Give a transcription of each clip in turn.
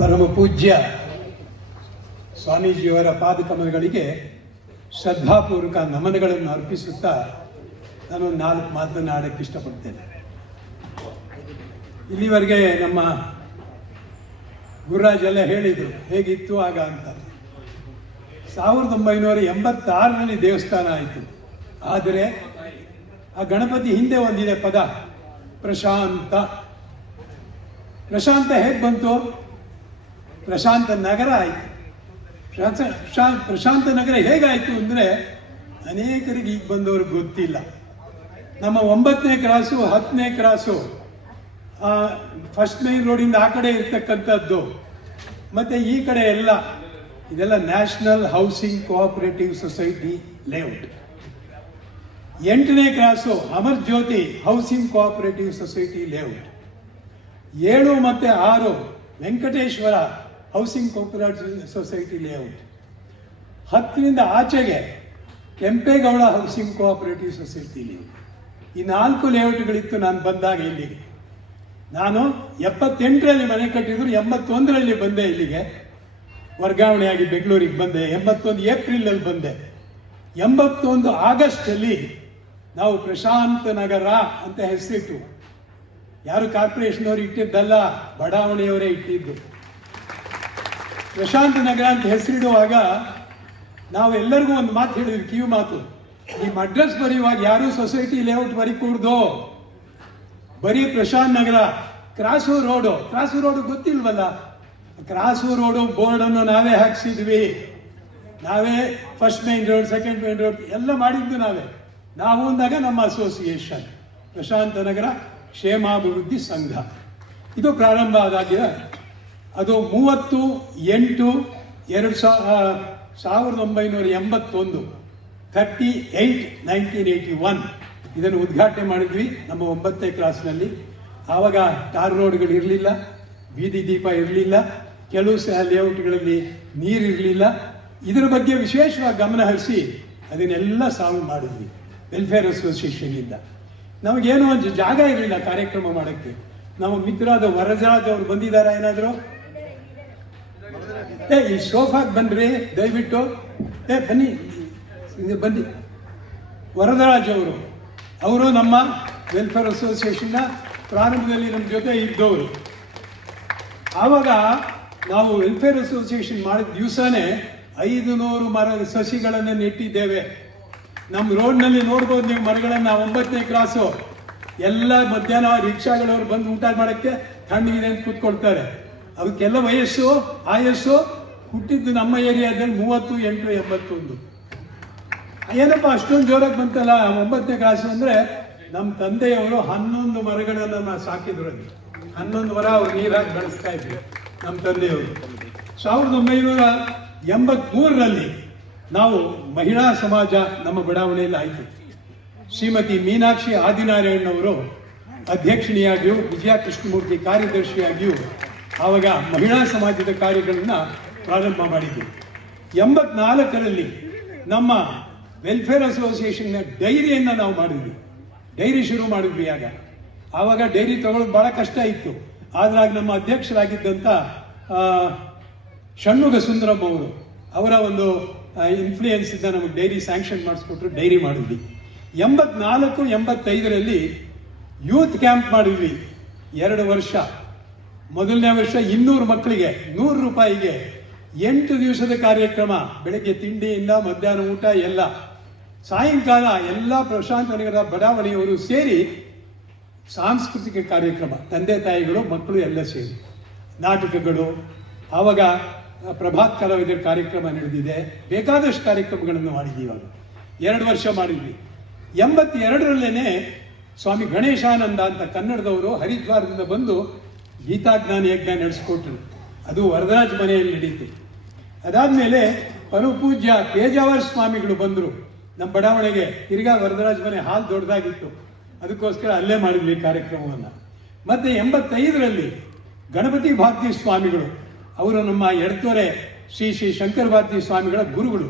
ಪರಮ ಪೂಜ್ಯ ಸ್ವಾಮೀಜಿಯವರ ಪಾದಕಮಲಗಳಿಗೆ ಶ್ರದ್ಧಾಪೂರ್ವಕ ನಮನಗಳನ್ನು ಅರ್ಪಿಸುತ್ತಾ ನಾನು 4 ಮಾತನಾಡಕ್ಕೆ ಇಷ್ಟಪಡ್ತೇನೆ. ಇಲ್ಲಿವರೆಗೆ ನಮ್ಮ ಗುರುರಾಜ್ ಎಲ್ಲ ಹೇಳಿದರು ಹೇಗಿತ್ತು ಆಗ ಅಂತ. 1986ರಲ್ಲಿ ದೇವಸ್ಥಾನ ಆಯಿತು. ಆದರೆ ಆ ಗಣಪತಿ ಹಿಂದೆ ಒಂದಿದೆ ಪದ, ಪ್ರಶಾಂತ. ಪ್ರಶಾಂತ ಹೇಗೆ ಬಂತು? ಪ್ರಶಾಂತ ನಗರ ಆಯಿತು. ಪ್ರಶಾಂತ ನಗರ ಹೇಗಾಯಿತು ಅಂದರೆ ಅನೇಕರಿಗೆ ಈಗ ಬಂದವ್ರಿಗೆ ಗೊತ್ತಿಲ್ಲ. ನಮ್ಮ 9ನೇ ಕ್ರಾಸು 10ನೇ ಕ್ರಾಸು ಫಸ್ಟ್ ಮೈನ್ ರೋಡಿಂದ ಆ ಕಡೆ ಇರ್ತಕ್ಕಂಥದ್ದು, ಮತ್ತು ಈ ಕಡೆ ಎಲ್ಲ ಇದೆಲ್ಲ national housing cooperative society layout. 8ನೇ cross Amar Jyothi housing cooperative society layout. 7 ಮತ್ತು 6 Venkateshwara housing cooperative society layout. 10ರಿಂದ ಆಚೆಗೆ Kempegowda housing cooperative society layout. ಈ 4 ಲೇಔಟ್ಗಳಿತ್ತು ನಾನು ಬಂದಾಗ ಇಲ್ಲಿಗೆ. ನಾನು 78ರಲ್ಲಿ ಮನೆ ಕಟ್ಟಿದ್ರು, 81ರಲ್ಲಿ ಬಂದೆ ಇಲ್ಲಿಗೆ, ವರ್ಗಾವಣೆಯಾಗಿ ಬೆಂಗಳೂರಿಗೆ ಬಂದೆ. 81 ಏಪ್ರಿಲಲ್ಲಿ ಬಂದೆ. 81 ಆಗಸ್ಟಲ್ಲಿ ನಾವು ಪ್ರಶಾಂತ ನಗರ ಅಂತ ಹೆಸರಿಟ್ಟು, ಯಾರು ಕಾರ್ಪೊರೇಷನವರು ಇಟ್ಟಿದ್ದಲ್ಲ, ಬಡಾವಣೆಯವರೇ ಇಟ್ಟಿದ್ದು. ಪ್ರಶಾಂತ ನಗರ ಅಂತ ಹೆಸರಿಡುವಾಗ ನಾವು ಎಲ್ಲರಿಗೂ ಒಂದು ಮಾತು ಹೇಳಿದ್ವಿ, ಕಿವಿ ಮಾತು. ನಿಮ್ಮ ಅಡ್ರೆಸ್ ಬರೆಯುವಾಗ ಯಾರೂ ಸೊಸೈಟಿ ಲೇಔಟ್ ಬರೀಕೂಡ್ದು, ಬರೀ ಪ್ರಶಾಂತ್ ನಗರ. ಕ್ರಾಸು ರೋಡು ಗೊತ್ತಿಲ್ವಲ್ಲ? ಕ್ರಾಸು ರೋಡು ಬೋರ್ಡನ್ನು ನಾವೇ ಹಾಕ್ಸಿದ್ವಿ. ನಾವೇ first main road, second main road ಎಲ್ಲ ಮಾಡಿದ್ದು ನಾವೇ. ನಾವು ಅಂದಾಗ ನಮ್ಮ ಅಸೋಸಿಯೇಷನ್ ಪ್ರಶಾಂತ ನಗರ ಕ್ಷೇಮಾಭಿವೃದ್ಧಿ ಸಂಘ ಇದು ಪ್ರಾರಂಭ ಆದಾಗ ಅದು 30/8/1981 38/1981 ಇದನ್ನು ಉದ್ಘಾಟನೆ ಮಾಡಿದ್ವಿ ನಮ್ಮ 9ನೇ ಕ್ಲಾಸ್ನಲ್ಲಿ. ಆವಾಗ ಟಾರ್ ರೋಡ್ಗಳು ಇರಲಿಲ್ಲ, ಬೀದಿ ದೀಪ ಇರಲಿಲ್ಲ, ಕೆಲವು ಸಹ ಲೇಔಟ್ಗಳಲ್ಲಿ ನೀರಿರಲಿಲ್ಲ. ಇದರ ಬಗ್ಗೆ ವಿಶೇಷವಾಗಿ ಗಮನ ಹರಿಸಿ ಅದನ್ನೆಲ್ಲ ಸಾಲ್ವ್ ಮಾಡಿದ್ವಿ ವೆಲ್ಫೇರ್ ಅಸೋಸಿಯೇಷನಿಂದ. ನಮಗೇನೋ ಒಂದು ಜಾಗ ಇರಲಿಲ್ಲ ಕಾರ್ಯಕ್ರಮ ಮಾಡೋಕ್ಕೆ. ನಮ್ಮ ಮಿತ್ರರಾದ ವರದರಾಜ್ ಅವರು ಬಂದಿದ್ದಾರೆ ಏನಾದರೂ? ಈ ಸೋಫಾಗೆ ಬನ್ನಿರಿ ದಯವಿಟ್ಟು. ಬನ್ನಿ. ವರದರಾಜ್ ಅವರು ನಮ್ಮ ವೆಲ್ಫೇರ್ ಅಸೋಸಿಯೇಷನ್ನ ಪ್ರಾರಂಭದಲ್ಲಿ ನಮ್ಮ ಜೊತೆ ಇದ್ದವರು. ಆವಾಗ ನಾವು ವೆಲ್ಫೇರ್ ಅಸೋಸಿಯೇಷನ್ ಮಾಡಿದ ದಿವಸನೇ 500 ಮರದ ಸಸಿಗಳನ್ನು ನೆಟ್ಟಿದ್ದೇವೆ. ನಮ್ಮ ರೋಡ್ನಲ್ಲಿ ನೋಡ್ಬೋದು ನೀವು ಮರಗಳನ್ನು. 9ನೇ ಕ್ರಾಸು ಎಲ್ಲ ಮಧ್ಯಾಹ್ನ ರಿಕ್ಷಾಗಳವ್ರು ಬಂದು ಊಟ ಮಾಡೋಕ್ಕೆ ತಣ್ಣಗಿದೆ ಅಂತ ಕೂತ್ಕೊಳ್ತಾರೆ. ಅವಕ್ಕೆಲ್ಲ ಆಯಸ್ಸು ಹುಟ್ಟಿದ್ದು ನಮ್ಮ ಏರಿಯಾದಲ್ಲಿ 38/81. ಏನಪ್ಪ ಅಷ್ಟೊಂದು ಜೋರಾಗಿ ಬಂತಲ್ಲ 9ನೇ ಕ್ಲಾಸು ಅಂದರೆ, ನಮ್ಮ ತಂದೆಯವರು 11 ಮರಗಳನ್ನು ಸಾಕಿದ್ರು. 11 ಮರ ಅವ್ರು ನೀರಾಗಿ ಬೆಳೆಸ್ತಾ ಇದ್ರು ನಮ್ಮ ತಂದೆಯವರು. 1983ರಲ್ಲಿ ನಾವು ಮಹಿಳಾ ಸಮಾಜ ನಮ್ಮ ಬಡಾವಣೆಯಲ್ಲಿ ಆಯಿತು. ಶ್ರೀಮತಿ ಮೀನಾಕ್ಷಿ ಆದಿನಾರಾಯಣವರು ಅಧ್ಯಕ್ಷಿಣಿಯಾಗಿಯೂ ವಿಜಯ ಕೃಷ್ಣಮೂರ್ತಿ ಕಾರ್ಯದರ್ಶಿಯಾಗಿಯೂ ಆವಾಗ ಮಹಿಳಾ ಸಮಾಜದ ಕಾರ್ಯಗಳನ್ನು ಪ್ರಾರಂಭ ಮಾಡಿದ್ವಿ. 84ರಲ್ಲಿ ನಮ್ಮ ವೆಲ್ಫೇರ್ ಅಸೋಸಿಯೇಷನ್ನ ಡೈರಿಯನ್ನು ನಾವು ಮಾಡಿದ್ವಿ. ಡೈರಿ ಶುರು ಮಾಡಿದ್ವಿ. ಆವಾಗ ಡೈರಿ ತಗೊಳ್ಳೋದು ಭಾಳ ಕಷ್ಟ ಇತ್ತು. ಆದ್ರಾಗ ನಮ್ಮ ಅಧ್ಯಕ್ಷರಾಗಿದ್ದಂಥ ಷಣ್ಮುಗ ಸುಂದರಂ ಅವರ ಒಂದು ಇನ್ಫ್ಲೂಯೆನ್ಸ್ ಇಂದ ನಮಗೆ ಡೈರಿ ಸ್ಯಾಂಕ್ಷನ್ ಮಾಡಿಸ್ಕೊಟ್ರು. ಡೈರಿ ಮಾಡಿದ್ವಿ. 84-85ರಲ್ಲಿ ಯೂತ್ ಕ್ಯಾಂಪ್ ಮಾಡಿದ್ವಿ 2 ವರ್ಷ. ಮೊದಲನೇ ವರ್ಷ 200 ಮಕ್ಕಳಿಗೆ 100 ರೂಪಾಯಿಗೆ 8 ದಿವಸದ ಕಾರ್ಯಕ್ರಮ. ಬೆಳಗ್ಗೆ ತಿಂಡಿಯಿಂದ ಮಧ್ಯಾಹ್ನ ಊಟ ಎಲ್ಲ. ಸಾಯಂಕಾಲ ಎಲ್ಲ ಪ್ರಶಾಂತ ನಗರ ಬಡಾವಣೆಯವರು ಸೇರಿ ಸಾಂಸ್ಕೃತಿಕ ಕಾರ್ಯಕ್ರಮ, ತಂದೆ ತಾಯಿಗಳು ಮಕ್ಕಳು ಎಲ್ಲ ಸೇರಿ ನಾಟಕಗಳು. ಆವಾಗ ಪ್ರಭಾತ್ ಕಲಾವಿದರ ಕಾರ್ಯಕ್ರಮ ನಡೆದಿದೆ. ಬೇಕಾದಷ್ಟು ಕಾರ್ಯಕ್ರಮಗಳನ್ನು ಮಾಡಿದ್ವಿ. ಇವಾಗ 2 ವರ್ಷ ಮಾಡಿದ್ವಿ. 82ರಲ್ಲೇನೆ ಸ್ವಾಮಿ ಗಣೇಶಾನಂದ ಅಂತ ಕನ್ನಡದವರು ಹರಿದ್ವಾರದಿಂದ ಬಂದು ಗೀತಾಜ್ಞಾನ ಯಜ್ಞ ನಡೆಸ್ಕೊಟ್ರು. ಅದು ವರದರಾಜ್ ಮನೆಯಲ್ಲಿ ನಡೀತು. ಅದಾದಮೇಲೆ ಪರಮ ಪೂಜ್ಯ ಪೇಜಾವರ ಸ್ವಾಮಿಗಳು ಬಂದರು ನಮ್ಮ ಬಡಾವಣೆಗೆ. ತಿರ್ಗಾ ವರದರಾಜ್ ಮನೆ ಹಾಲ್ ದೊಡ್ಡದಾಗಿತ್ತು, ಅದಕ್ಕೋಸ್ಕರ ಅಲ್ಲೇ ಮಾಡಿದ್ವಿ ಕಾರ್ಯಕ್ರಮವನ್ನು. ಮತ್ತು 85ರಲ್ಲಿ ಗಣಪತಿ ಭಾರತಿ ಸ್ವಾಮಿಗಳು, ಅವರು ನಮ್ಮ ಎಡತೊರೆ ಶ್ರೀ ಶಂಕರ ಭಾರತಿ ಸ್ವಾಮಿಗಳ ಗುರುಗಳು.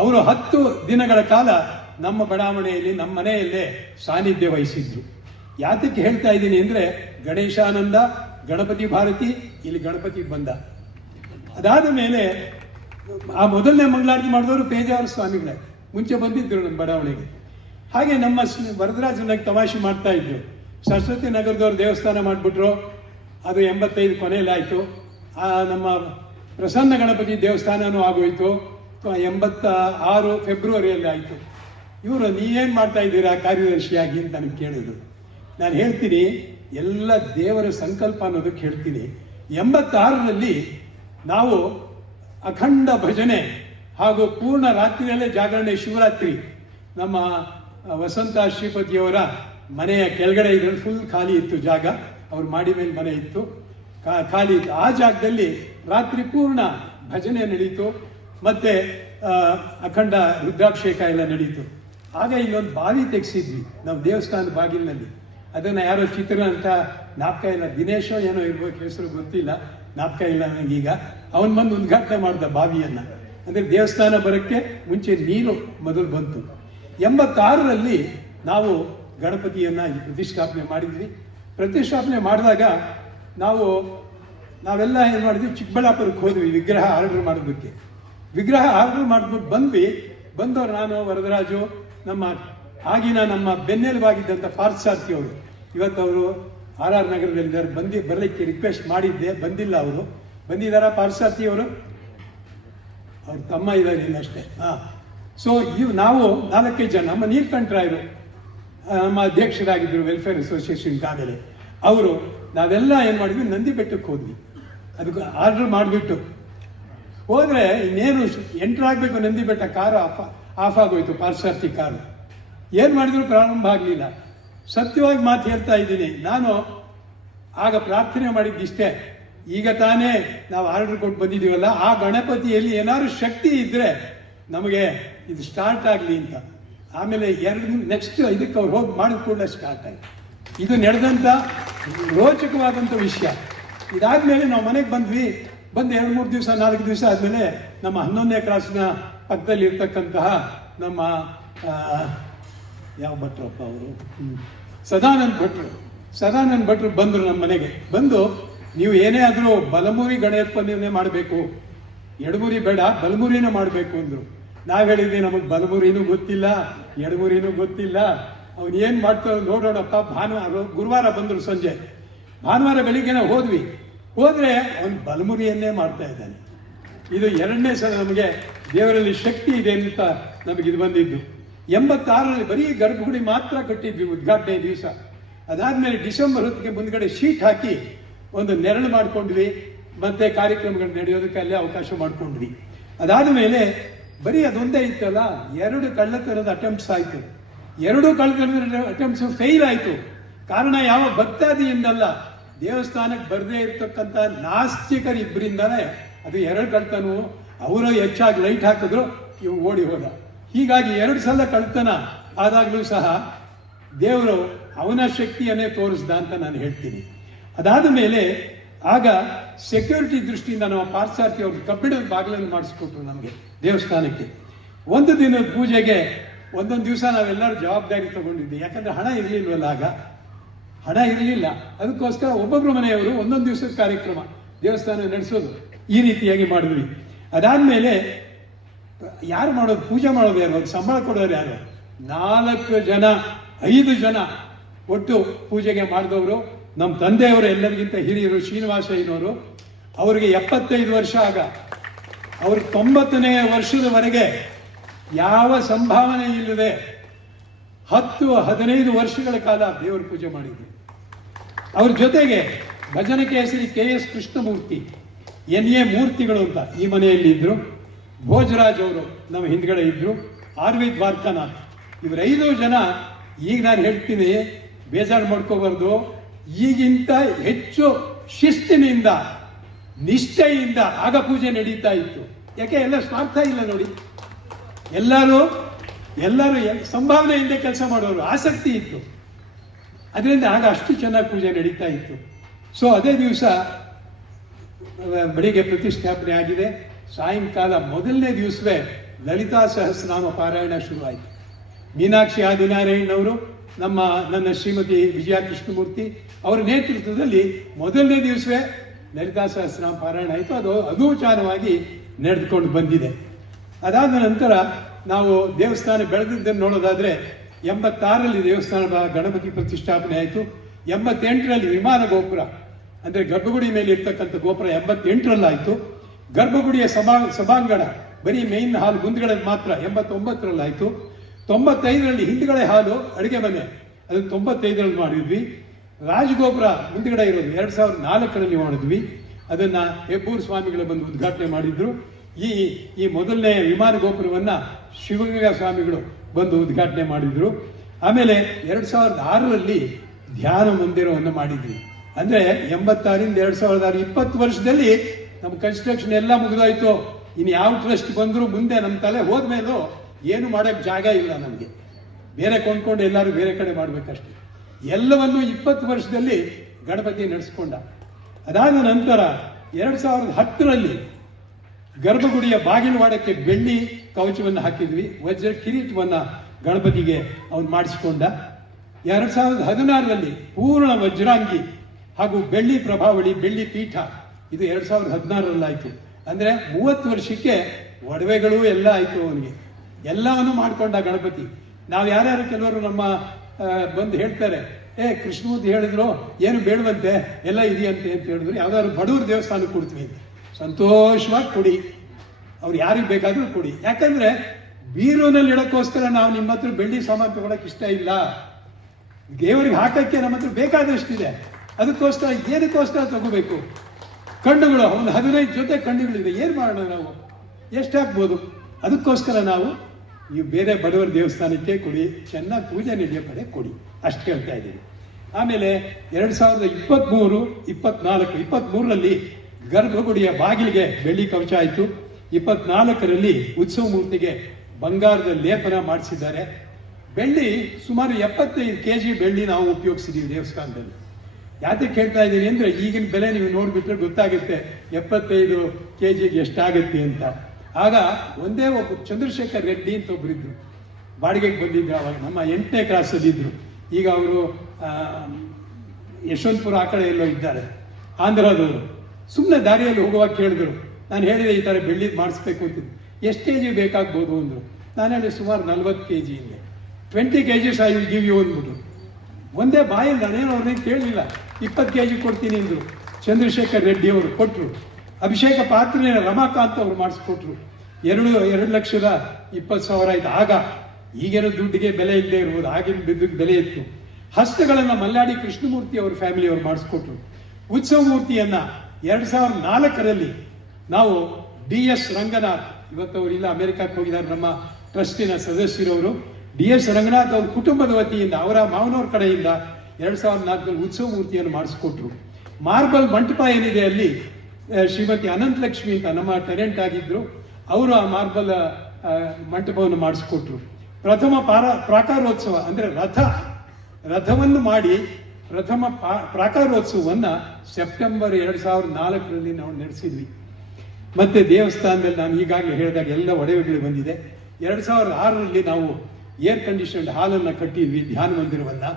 ಅವರು 10 ದಿನಗಳ ಕಾಲ ನಮ್ಮ ಬಡಾವಣೆಯಲ್ಲಿ ನಮ್ಮ ಮನೆಯಲ್ಲೇ ಸಾನ್ನಿಧ್ಯ ವಹಿಸಿದ್ರು. ಯಾತಕ್ಕೆ ಹೇಳ್ತಾ ಇದ್ದೀನಿ ಅಂದರೆ, ಗಣೇಶಾನಂದ, ಗಣಪತಿ ಭಾರತಿ, ಇಲ್ಲಿ ಗಣಪತಿ ಬಂದ. ಅದಾದ ಮೇಲೆ ಆ ಮೊದಲನೇ ಮಂಗಳಾರತಿ ಮಾಡಿದವರು ಪೇಜಾವರ ಸ್ವಾಮಿಗಳೇ, ಮುಂಚೆ ಬಂದಿದ್ದರು ನಮ್ಮ ಬಡಾವಣೆಗೆ. ಹಾಗೆ ನಮ್ಮ ವರದರಾಜನಾಗಿ ತಮಾಷೆ ಮಾಡ್ತಾ ಇದ್ರು. ಸರಸ್ವತಿ ನಗರದವ್ರು ದೇವಸ್ಥಾನ ಮಾಡಿಬಿಟ್ರು, ಅದು 85 ಕೊನೆಯಲ್ಲಿ ಆಯಿತು. ನಮ್ಮ ಪ್ರಸನ್ನ ಗಣಪತಿ ದೇವಸ್ಥಾನನೂ ಆಗೋಯ್ತು, 86 ಫೆಬ್ರವರಿಯಲ್ಲಿ ಆಯಿತು. ಇವರು ನೀವೇನು ಮಾಡ್ತಾ ಇದ್ದೀರಾ ಕಾರ್ಯದರ್ಶಿಯಾಗಿ ಅಂತ ನನಗೆ ಕೇಳಿದ್ರು. ನಾನು ಹೇಳ್ತೀನಿ, ಎಲ್ಲ ದೇವರ ಸಂಕಲ್ಪ ಅನ್ನೋದಕ್ಕೆ ಹೇಳ್ತೀನಿ. 86ರಲ್ಲಿ ನಾವು ಅಖಂಡ ಭಜನೆ ಹಾಗೂ ಪೂರ್ಣ ರಾತ್ರಿಯಲ್ಲೇ ಜಾಗರಣೆ, ಶಿವರಾತ್ರಿ ನಮ್ಮ ವಸಂತ ಶ್ರೀಪತಿಯವರ ಮನೆಯ ಕೆಳಗಡೆ ಇದ್ರಲ್ಲಿ ಫುಲ್ ಖಾಲಿ ಇತ್ತು ಜಾಗ, ಅವ್ರು ಮಾಡಿ ಮೇಲೆ ಮನೆ ಇತ್ತು, ಖಾಲಿ ಇತ್ತು. ಆ ಜಾಗದಲ್ಲಿ ರಾತ್ರಿ ಪೂರ್ಣ ಭಜನೆ ನಡೀತು, ಮತ್ತೆ ಅಖಂಡ ರುದ್ರಾಭಿಷೇಕ ಎಲ್ಲ ನಡೀತು. ಆಗ ಇಲ್ಲೊಂದು ಬಾವಿ ತೆಗೆಸಿದ್ವಿ ನಾವು ದೇವಸ್ಥಾನದ ಬಾಗಿಲಿನಲ್ಲಿ. ಅದನ್ನು ಯಾರೋ ಚಿತ್ರ ಅಂತ ಜ್ಞಾಪಕ ಇಲ್ಲ, ದಿನೇಶೋ ಏನೋ ಇರ್ಬೇಕು, ಹೆಸರು ಗೊತ್ತಿಲ್ಲ, ಜ್ಞಾಪಕ ಇಲ್ಲ ನನಗೀಗ. ಅವನು ಬಂದು ಉದ್ಘಾಟನೆ ಮಾಡಿದ ಬಾವಿಯನ್ನು. ಅಂದರೆ ದೇವಸ್ಥಾನ ಬರೋಕ್ಕೆ ಮುಂಚೆ ನೀರು ಮೊದಲು ಬಂತು. 86ರಲ್ಲಿ ನಾವು ಗಣಪತಿಯನ್ನು ಪ್ರತಿಷ್ಠಾಪನೆ ಮಾಡಿದ್ವಿ. ಪ್ರತಿಷ್ಠಾಪನೆ ಮಾಡಿದಾಗ ನಾವೆಲ್ಲ ಏನು ಮಾಡಿದ್ವಿ, ಚಿಕ್ಕಬಳ್ಳಾಪುರಕ್ಕೆ ಹೋದ್ವಿ ವಿಗ್ರಹ ಆರ್ಡರ್ ಮಾಡೋದಕ್ಕೆ. ವಿಗ್ರಹ ಆರ್ಡರ್ ಮಾಡಿಬಿಟ್ಟು ಬಂದವರು ನಾನು, ವರದರಾಜು, ಆಗಿನ ನಮ್ಮ ಬೆನ್ನೆಲುಬಾಗಿದ್ದಂಥ ಪಾರ್ಥಸಾರಥಿಯವರು, ಇವತ್ತು ಅವರು RR ನಗರದಲ್ಲಿದ್ದಾರೆ, ಬರಲಿಕ್ಕೆ ರಿಕ್ವೆಸ್ಟ್ ಮಾಡಿದ್ದೆ, ಬಂದಿಲ್ಲ. ಅವರು ಬಂದಿದ್ದಾರಾ ಪಾರ್ಥಸಾರಥಿಯವರು? ಅವ್ರ ತಮ್ಮ ಇದ್ದಾರೆ ಇನ್ನಷ್ಟೇ. ಸೊ ನಾವು 4 ಜನ, ನಮ್ಮ ನೀಲಕಂಠರಾಯರು ನಮ್ಮ ಅಧ್ಯಕ್ಷರಾಗಿದ್ದರು ವೆಲ್ಫೇರ್ ಅಸೋಸಿಯೇಷನ್ ಆಮೇಲೆ. ಅವರು ನಾವೆಲ್ಲ ಏನು ಮಾಡಿದ್ವಿ, ನಂದಿ ಬೆಟ್ಟಕ್ಕೆ ಹೋದ್ವಿ. ಅದಕ್ಕೆ ಆರ್ಡರ್ ಮಾಡಿಬಿಟ್ಟು ಹೋದರೆ ಇನ್ನೇನು ಎಂಟ್ರ್ ಆಗಬೇಕು ನಂದಿ ಬೆಟ್ಟ, ಕಾರು ಆಫ್ ಆಗೋಯ್ತು, ಪಾರ್ಥಸಾರಥಿ ಕಾರು. ಏನು ಮಾಡಿದ್ರು ಪ್ರಾರಂಭ ಆಗಲಿಲ್ಲ. ಸತ್ಯವಾಗಿ ಮಾತು ಹೇಳ್ತಾ ಇದ್ದೀನಿ, ನಾನು ಆಗ ಪ್ರಾರ್ಥನೆ ಮಾಡಿದ್ದಿಷ್ಟೇ, ಈಗ ತಾನೇ ನಾವು ಆರ್ಡರ್ ಕೊಟ್ಟು ಬಂದಿದ್ದೀವಲ್ಲ, ಆ ಗಣಪತಿಯಲ್ಲಿ ಏನಾದ್ರು ಶಕ್ತಿ ಇದ್ದರೆ ನಮಗೆ ಇದು ಸ್ಟಾರ್ಟ್ ಆಗಲಿ ಅಂತ. ಆಮೇಲೆ ನೆಕ್ಸ್ಟ್ ಇದಕ್ಕೆ ಅವ್ರು ಹೋಗಿ ಮಾಡಿದ ಕೂಡಲೇ ಸ್ಟಾರ್ಟ್ ಆಯಿತು. ಇದು ನಡೆದಂಥ ರೋಚಕವಾದಂಥ ವಿಷಯ. ಇದಾದಮೇಲೆ ನಾವು ಮನೆಗೆ ಬಂದು 2-3 ದಿವಸ 4 ದಿವಸ ಆದಮೇಲೆ ನಮ್ಮ 11ನೇ ಕ್ರಾಸ್ನ ಪಕ್ಕದಲ್ಲಿ ಇರ್ತಕ್ಕಂತಹ ನಮ್ಮ ಯಾವ ಭಟ್ರಪ್ಪ ಅವರು, ಸದಾನಂದ ಭಟ್ರು ಬಂದರು ನಮ್ಮ ಮನೆಗೆ. ಬಂದು, ನೀವು ಏನೇ ಆದರೂ ಬಲಮುರಿ ಗಣಪತಿಯನ್ನೇ ಮಾಡಬೇಕು, ಎಡಮುರಿ ಬೇಡ, ಬಲಮುರಿನೇ ಮಾಡಬೇಕು ಅಂದರು. ನಾವು ಹೇಳಿದ್ವಿ, ನಮಗೆ ಬಲಮುರಿನೂ ಗೊತ್ತಿಲ್ಲ, ಎಡಮುರಿನೂ ಗೊತ್ತಿಲ್ಲ, ಅವ್ನು ಏನು ಮಾಡ್ತಾರೆ ನೋಡೋಣಪ್ಪ. ಗುರುವಾರ ಬಂದರು ಸಂಜೆ, ಭಾನುವಾರ ಬೆಳಿಗ್ಗೆನೇ ಹೋದರೆ ಅವನು ಬಲಮುರಿಯನ್ನೇ ಮಾಡ್ತಾ ಇದ್ದಾನೆ. ಇದು 2ನೇ ಸಲ ನಮಗೆ ದೇವರಲ್ಲಿ ಶಕ್ತಿ ಇದೆ ಅಂತ ನಮಗಿದು ಬಂದಿದ್ದು. 86ರಲ್ಲಿ ಬರೀ ಗರ್ಭಗುಡಿ ಮಾತ್ರ ಕಟ್ಟಿದ್ವಿ ಉದ್ಘಾಟನೆ ದಿವಸ. ಅದಾದಮೇಲೆ ಡಿಸೆಂಬರ್ 10ಕ್ಕೆ ಮುಂದ್ಗಡೆ ಶೀಟ್ ಹಾಕಿ ಒಂದು ನೆರಳು ಮಾಡ್ಕೊಂಡ್ವಿ, ಮತ್ತೆ ಕಾರ್ಯಕ್ರಮಗಳು ನಡೆಯೋದಕ್ಕೆ ಅಲ್ಲೇ ಅವಕಾಶ ಮಾಡ್ಕೊಂಡ್ವಿ. ಅದಾದ ಮೇಲೆ ಬರೀ ಅದೊಂದೇ ಇತ್ತಲ್ಲ, 2 ಕಳ್ಳತನದ ಅಟೆಂಪ್ಟ್ಸ್ ಆಯಿತು. 2 ಕಳ್ಳತನದ ಅಟೆಂಪ್ಟ್ಸ್ ಫೇಲ್ ಆಯಿತು. ಕಾರಣ ಯಾವ ಭಕ್ತಾದಿಯಿಂದಲ್ಲ, ದೇವಸ್ಥಾನಕ್ಕೆ ಬರದೇ ಇರ್ತಕ್ಕಂಥ ನಾಸ್ತಿಕರಿಬ್ಬರಿಂದಲೇ ಅದು 2 ಕಳ್ತನವು. ಅವರು ಹೆಚ್ಚಾಗಿ ಲೈಟ್ ಹಾಕಿದ್ರು, ಇವು ಓಡಿ ಹೋದ. ಹೀಗಾಗಿ 2 ಸಲ ಕಳ್ತನ ಆದಾಗಲೂ ಸಹ ದೇವರು ಅವನ ಶಕ್ತಿಯನ್ನೇ ತೋರಿಸ್ದ ಅಂತ ನಾನು ಹೇಳ್ತೀನಿ. ಅದಾದ ಮೇಲೆ ಆಗ ಸೆಕ್ಯೂರಿಟಿ ದೃಷ್ಟಿಯಿಂದ ನಮ್ಮ ಪಾರ್ಥಸಾರಥಿ ಅವ್ರಿಗೆ ಕಬ್ಬಿಣದ ಬಾಗಿಲನ್ನು ಮಾಡಿಸ್ಕೊಟ್ರು ನಮಗೆ ದೇವಸ್ಥಾನಕ್ಕೆ. 1 ದಿನದ ಪೂಜೆಗೆ ಒಂದೊಂದು ದಿವಸ ನಾವೆಲ್ಲರೂ ಜವಾಬ್ದಾರಿ ತಗೊಂಡಿದ್ವಿ. ಯಾಕಂದರೆ ಹಣ ಇರಲಿಲ್ವಲ್ಲ, ಆಗ ಹಣ ಇರಲಿಲ್ಲ. ಅದಕ್ಕೋಸ್ಕರ ಒಬ್ಬೊಬ್ಬರು ಮನೆಯವರು ಒಂದೊಂದು ದಿವಸದ ಕಾರ್ಯಕ್ರಮ ದೇವಸ್ಥಾನ ನಡೆಸೋದು, ಈ ರೀತಿಯಾಗಿ ಮಾಡಿದ್ವಿ. ಅದಾದಮೇಲೆ ಯಾರು ಮಾಡೋದು, ಪೂಜೆ ಮಾಡೋದು ಯಾರು, ಅವ್ರಿಗೆ ಸಂಬಳ ಕೊಡೋರು ಯಾರು? 4 ಜನ 5 ಜನ ಒಟ್ಟು ಪೂಜೆಗೆ ಮಾಡಿದವರು. ನಮ್ಮ ತಂದೆಯವರು ಎಲ್ಲರಿಗಿಂತ ಹಿರಿಯರು, ಶ್ರೀನಿವಾಸಯ್ಯನವರು. ಅವರಿಗೆ 75 ವರ್ಷ. ಆಗ ಅವ್ರ 90ನೇ ವರ್ಷದವರೆಗೆ ಯಾವ ಸಂಭಾವನೆ ಇಲ್ಲದೆ 10-15 ವರ್ಷಗಳ ಕಾಲ ದೇವರ ಪೂಜೆ ಮಾಡಿದ್ರು. ಅವ್ರ ಜೊತೆಗೆ ಭಜನೆ ಕೇಸರಿ KS ಕೃಷ್ಣಮೂರ್ತಿ, NA ಮೂರ್ತಿಗಳು ಅಂತ ಈ ಮನೆಯಲ್ಲಿ ಇದ್ರು. ಭೋಜರಾಜ್ ಅವರು ನಮ್ಮ ಹಿಂದ್ಗಡೆ ಇದ್ರು. RV ದ್ವಾರಕಾನಾಥ್. ಇವರು 5 ಜನ. ಈಗ ನಾನು ಹೇಳ್ತೀನಿ, ಬೇಜಾರು ಮಾಡ್ಕೋಬಾರ್ದು, ಈಗಿಂತ ಹೆಚ್ಚು ಶಿಸ್ತಿನಿಂದ ನಿಷ್ಠೆಯಿಂದ ಆಗ ಪೂಜೆ ನಡೀತಾ ಇತ್ತು. ಯಾಕೆ, ಎಲ್ಲ ಸ್ವಾರ್ಥ ಇಲ್ಲ ನೋಡಿ, ಎಲ್ಲರೂ ಸಂಭಾವನೆಯಿಂದ ಕೆಲಸ ಮಾಡೋರು, ಆಸಕ್ತಿ ಇತ್ತು. ಅದರಿಂದ ಆಗ ಅಷ್ಟು ಚೆನ್ನಾಗಿ ಪೂಜೆ ನಡೀತಾ ಇತ್ತು. ಸೊ ಅದೇ ದಿವಸ ಬೆಳಿಗ್ಗೆ ಪ್ರತಿಷ್ಠಾಪನೆ ಆಗಿದೆ. ಸಾಯಂಕಾಲ ಮೊದಲನೇ ದಿವಸವೇ ಲಲಿತಾ ಸಹಸ್ರನಾಮ ಪಾರಾಯಣ ಶುರುವಾಯಿತು. ಮೀನಾಕ್ಷಿ ಆದಿನಾರಾಯಣವರು, ನನ್ನ ಶ್ರೀಮತಿ ವಿಜಯ ಕೃಷ್ಣಮೂರ್ತಿ ಅವರ ನೇತೃತ್ವದಲ್ಲಿ ಮೊದಲನೇ ದಿವಸವೇ ಲಲಿತಾ ಸಹಸ್ರನಾಮ ಪಾರಾಯಣ ಆಯಿತು. ಅದು ಚಾರವಾಗಿ ನಡೆದುಕೊಂಡು ಬಂದಿದೆ. ಅದಾದ ನಂತರ ನಾವು ದೇವಸ್ಥಾನ ಬೆಳೆದಿದ್ದನ್ನು ನೋಡೋದಾದರೆ 86ರಲ್ಲಿ ದೇವಸ್ಥಾನ ಗಣಪತಿ ಪ್ರತಿಷ್ಠಾಪನೆ ಆಯಿತು. 88ರಲ್ಲಿ ವಿಮಾನ ಗೋಪುರ ಅಂದರೆ ಗರ್ಭಗುಡಿ ಮೇಲೆ ಇರ್ತಕ್ಕಂಥ ಗೋಪುರ 88ರಲ್ಲಾಯಿತು. ಗರ್ಭಗುಡಿಯ ಸಭಾಂಗಣ ಬರೀ ಮೇನ್ ಹಾಲ್ ಮುಂದ್ಗಡೆ ಮಾತ್ರ 89ರಲ್ಲಾಯಿತು. 95ರಲ್ಲಿ ಹಿಂದ್ಗಡೆ ಹಾಲು ಅಡುಗೆ ಮನೆ ಅದು 95ರಲ್ಲಿ ಮಾಡಿದ್ವಿ. ರಾಜಗೋಪುರ ಮುಂದ್ಗಡೆ ಇರೋದು 2004ರಲ್ಲಿ ಮಾಡಿದ್ವಿ. ಅದನ್ನು ಹೆಬ್ಬೂರು ಸ್ವಾಮಿಗಳು ಬಂದು ಉದ್ಘಾಟನೆ ಮಾಡಿದ್ರು. ಈ ಮೊದಲನೇ ವಿಮಾನ ಗೋಪುರವನ್ನು ಶಿವಗಂಗಾ ಸ್ವಾಮಿಗಳು ಬಂದು ಉದ್ಘಾಟನೆ ಮಾಡಿದ್ರು. ಆಮೇಲೆ 2006ರಲ್ಲಿ ಧ್ಯಾನ ಮಂದಿರವನ್ನು ಮಾಡಿದ್ವಿ. ಅಂದರೆ 86ರಿಂದ 2006 20 ವರ್ಷದಲ್ಲಿ ನಮ್ಮ ಕನ್ಸ್ಟ್ರಕ್ಷನ್ ಎಲ್ಲ ಮುಗಿದೋಯ್ತು. ಇನ್ನು ಯಾವ ಟ್ರಸ್ಟ್ ಬಂದರೂ ಮುಂದೆ ನಮ್ಮ ತಲೆ ಹೋದ್ಮೇಲೂ ಏನು ಮಾಡೋಕ್ಕೆ ಜಾಗ ಇಲ್ಲ ನಮಗೆ. ಬೇರೆ ಕೊಂಡ್ಕೊಂಡು ಎಲ್ಲರೂ ಬೇರೆ ಕಡೆ ಮಾಡಬೇಕಷ್ಟೆ. ಎಲ್ಲವನ್ನು 20 ವರ್ಷದಲ್ಲಿ ಗಣಪತಿ ನಡೆಸ್ಕೊಂಡ. ಅದಾದ ನಂತರ 2010ರಲ್ಲಿ ಗರ್ಭಗುಡಿಯ ಬಾಗಿಲವಾಡಕ್ಕೆ ಬೆಳ್ಳಿ ಕವಚವನ್ನು ಹಾಕಿದ್ವಿ. ವಜ್ರ ಕಿರೀಟವನ್ನು ಗಣಪತಿಗೆ ಅವನು ಮಾಡಿಸಿಕೊಂಡ. 2016ರಲ್ಲಿ ಪೂರ್ಣ ವಜ್ರಾಂಗಿ ಹಾಗೂ ಬೆಳ್ಳಿ ಪ್ರಭಾವಳಿ ಬೆಳ್ಳಿ ಪೀಠ ಇದು 2016ರಲ್ಲಾಯಿತು. ಅಂದರೆ 30 ವರ್ಷಕ್ಕೆ ಒಡವೆಗಳು ಎಲ್ಲ ಆಯಿತು ಅವನಿಗೆ. ಎಲ್ಲವನ್ನು ಮಾಡಿಕೊಂಡ ಗಣಪತಿ. ನಾವು ಯಾರ್ಯಾರು ಕೆಲವರು ನಮ್ಮ ಬಂದು ಹೇಳ್ತಾರೆ, ಕೃಷ್ಣಮೂರ್ತಿ ಹೇಳಿದ್ರು ಏನು ಬೇಡವಂತೆ ಎಲ್ಲ ಇದೆಯಂತೆ ಅಂತ ಹೇಳಿದ್ರು. ಯಾವ್ದಾದ್ರು ಬಡವ್ರ ದೇವಸ್ಥಾನಕ್ಕೆ ಕೊಡ್ತೀವಿ ಅಂತ. ಸಂತೋಷವಾಗಿ ಕೊಡಿ, ಅವ್ರು ಯಾರಿಗೆ ಬೇಕಾದರೂ ಕೊಡಿ. ಯಾಕಂದರೆ ಬೀರೂನಲ್ಲಿ ಇಡೋಕ್ಕೋಸ್ಕರ ನಾವು ನಿಮ್ಮ ಹತ್ರ ಬೆಳ್ಳಿ ಸಾಮಾನು ತಗೊಳಕ್ಕೆ ಇಷ್ಟ ಇಲ್ಲ. ದೇವರಿಗೆ ಹಾಕೋಕ್ಕೆ ನಮ್ಮ ಹತ್ರ ಬೇಕಾದಷ್ಟಿದೆ. ಅದಕ್ಕೋಸ್ಕರ ಏನಕ್ಕೋಸ್ಕರ ತಗೋಬೇಕು? ಕಣ್ಣುಗಳು ಒಂದು 15 ಜೊತೆ ಕಣ್ಣುಗಳಿದೆ, ಏನು ಮಾಡೋಣ ನಾವು? ಎಷ್ಟು ಹಾಕ್ಬೋದು? ಅದಕ್ಕೋಸ್ಕರ ನಾವು ನೀವು ಬೇರೆ ಬಡವರ ದೇವಸ್ಥಾನಕ್ಕೆ ಕೊಡಿ, ಚೆನ್ನಾಗಿ ಪೂಜೆ ನಡೆಯೋ ಕಡೆ ಕೊಡಿ, ಅಷ್ಟು ಹೇಳ್ತಾ ಇದ್ದೀವಿ. ಆಮೇಲೆ 2023, 24, 23ರಲ್ಲಿ ಗರ್ಭಗುಡಿಯ ಬಾಗಿಲಿಗೆ ಬೆಳ್ಳಿ ಕವಚ ಆಯಿತು. 24ರಲ್ಲಿ ಉತ್ಸವ ಮೂರ್ತಿಗೆ ಬಂಗಾರದ ಲೇಪನ ಮಾಡಿಸಿದ್ದಾರೆ. ಬೆಳ್ಳಿ ಸುಮಾರು 75 kg ಬೆಳ್ಳಿ ನಾವು ಉಪಯೋಗಿಸಿದ್ದೀವಿ ದೇವಸ್ಥಾನದಲ್ಲಿ. ಯಾತಕ್ಕೆ ಹೇಳ್ತಾ ಇದ್ದೀನಿ ಅಂದರೆ ಈಗಿನ ಬೆಲೆ ನೀವು ನೋಡಿಬಿಟ್ರೆ ಗೊತ್ತಾಗುತ್ತೆ 75 kg ಎಷ್ಟಾಗುತ್ತೆ ಅಂತ. ಆಗ ಒಂದೇ ಒಬ್ಬ ಚಂದ್ರಶೇಖರ್ ರೆಡ್ಡಿ ಅಂತ ಒಬ್ಬರಿದ್ದರು, ಬಾಡಿಗೆಗೆ ಬಂದಿದ್ರು. ಅವಾಗ ನಮ್ಮ 8ನೇ ಕ್ಲಾಸಲ್ಲಿದ್ದರು. ಈಗ ಅವರು ಯಶವಂತಪುರ ಆ ಕಡೆ ಎಲ್ಲೋ ಇದ್ದಾರೆ, ಆಂಧ್ರದವರು. ಸುಮ್ಮನೆ ದಾರಿಯಲ್ಲಿ ಹೋಗುವಾಗ ಕೇಳಿದ್ರು. ನಾನು ಹೇಳಿದೆ ಈ ಥರ ಬೆಳ್ಳಿದು ಮಾಡಿಸ್ಬೇಕು ಅಂತಿದ್ದು. ಎಷ್ಟು kg ಬೇಕಾಗ್ಬೋದು ಅಂದರು. ನಾನು ಹೇಳಿ ಸುಮಾರು 40 kg ಇದೆ. 20 kgs I will give you ಅಂದ್ಬಿಟ್ಟು ಒಂದೇ ಬಾಯಲ್ಲಿ ನಾನೇನು ಅವ್ರನ್ನೇನು ಕೇಳಲಿಲ್ಲ. 20 kg ಕೊಡ್ತೀನಿ ಅಂದರು. ಚಂದ್ರಶೇಖರ್ ರೆಡ್ಡಿ ಅವರು ಕೊಟ್ಟರು. ಅಭಿಷೇಕ ಪಾತ್ರೆ ರಮಾಕಾಂತ್ ಅವರು ಮಾಡಿಸ್ಕೊಟ್ರು. 2,20,000 ಆಯಿತು ಆಗ. ಈಗೇನೋ ದುಡ್ಡಿಗೆ ಬೆಲೆ ಇಲ್ಲದೆ ಇರ್ಬೋದು, ಆಗಿನ ಬಿದ್ದಿಗೆ ಬೆಲೆ ಇತ್ತು. ಹಸ್ತಗಳನ್ನು ಮಲ್ಲಾಡಿ ಕೃಷ್ಣಮೂರ್ತಿ ಅವ್ರ ಫ್ಯಾಮಿಲಿಯವರು ಮಾಡಿಸ್ಕೊಟ್ರು. ಉತ್ಸವ ಮೂರ್ತಿಯನ್ನು 2004ರಲ್ಲಿ ನಾವು DS ರಂಗನಾಥ್, ಇವತ್ತು ಅವರು ಇಲ್ಲ ಅಮೆರಿಕಕ್ಕೆ ಹೋಗಿದ್ದಾರೆ, ನಮ್ಮ ಟ್ರಸ್ಟಿನ ಸದಸ್ಯರವರು. DS ರಂಗನಾಥ್ ಅವ್ರ ಕುಟುಂಬದ ವತಿಯಿಂದ ಅವರ ಮಾವನವ್ರ ಕಡೆಯಿಂದ 2004ರಲ್ಲಿ ಉತ್ಸವ ಮೂರ್ತಿಯನ್ನು ಮಾಡಿಸ್ಕೊಟ್ರು. ಮಾರ್ಬಲ್ ಮಂಟಪ ಏನಿದೆ ಅಲ್ಲಿ ಶ್ರೀಮತಿ ಅನಂತಲಕ್ಷ್ಮಿ ಅಂತ ನಮ್ಮ ಟೆನೆಂಟ್ ಆಗಿದ್ದರು, ಅವರು ಆ ಮಾರ್ಬಲ್ ಮಂಟಪವನ್ನು ಮಾಡಿಸ್ಕೊಟ್ರು. ಪ್ರಥಮ ಪ್ರಾಕಾರೋತ್ಸವ ಅಂದರೆ ರಥವನ್ನು ಮಾಡಿ ಪ್ರಥಮ ಪ್ರಾಕಾರೋತ್ಸವವನ್ನು ಸೆಪ್ಟೆಂಬರ್ 2004ರಲ್ಲಿ ನಾವು ನಡೆಸಿದ್ವಿ. ಮತ್ತು ದೇವಸ್ಥಾನದಲ್ಲಿ ನಾನು ಈಗಾಗಲೇ ಹೇಳಿದಾಗ ಎಲ್ಲ ಒಡವೆಗಳು ಬಂದಿದೆ. 2006ರಲ್ಲಿ ನಾವು ಏರ್ ಕಂಡೀಷನ್ಡ್ ಹಾಲನ್ನು ಕಟ್ಟಿದ್ವಿ, ಧ್ಯಾನ ಮಂದಿರವನ್ನು.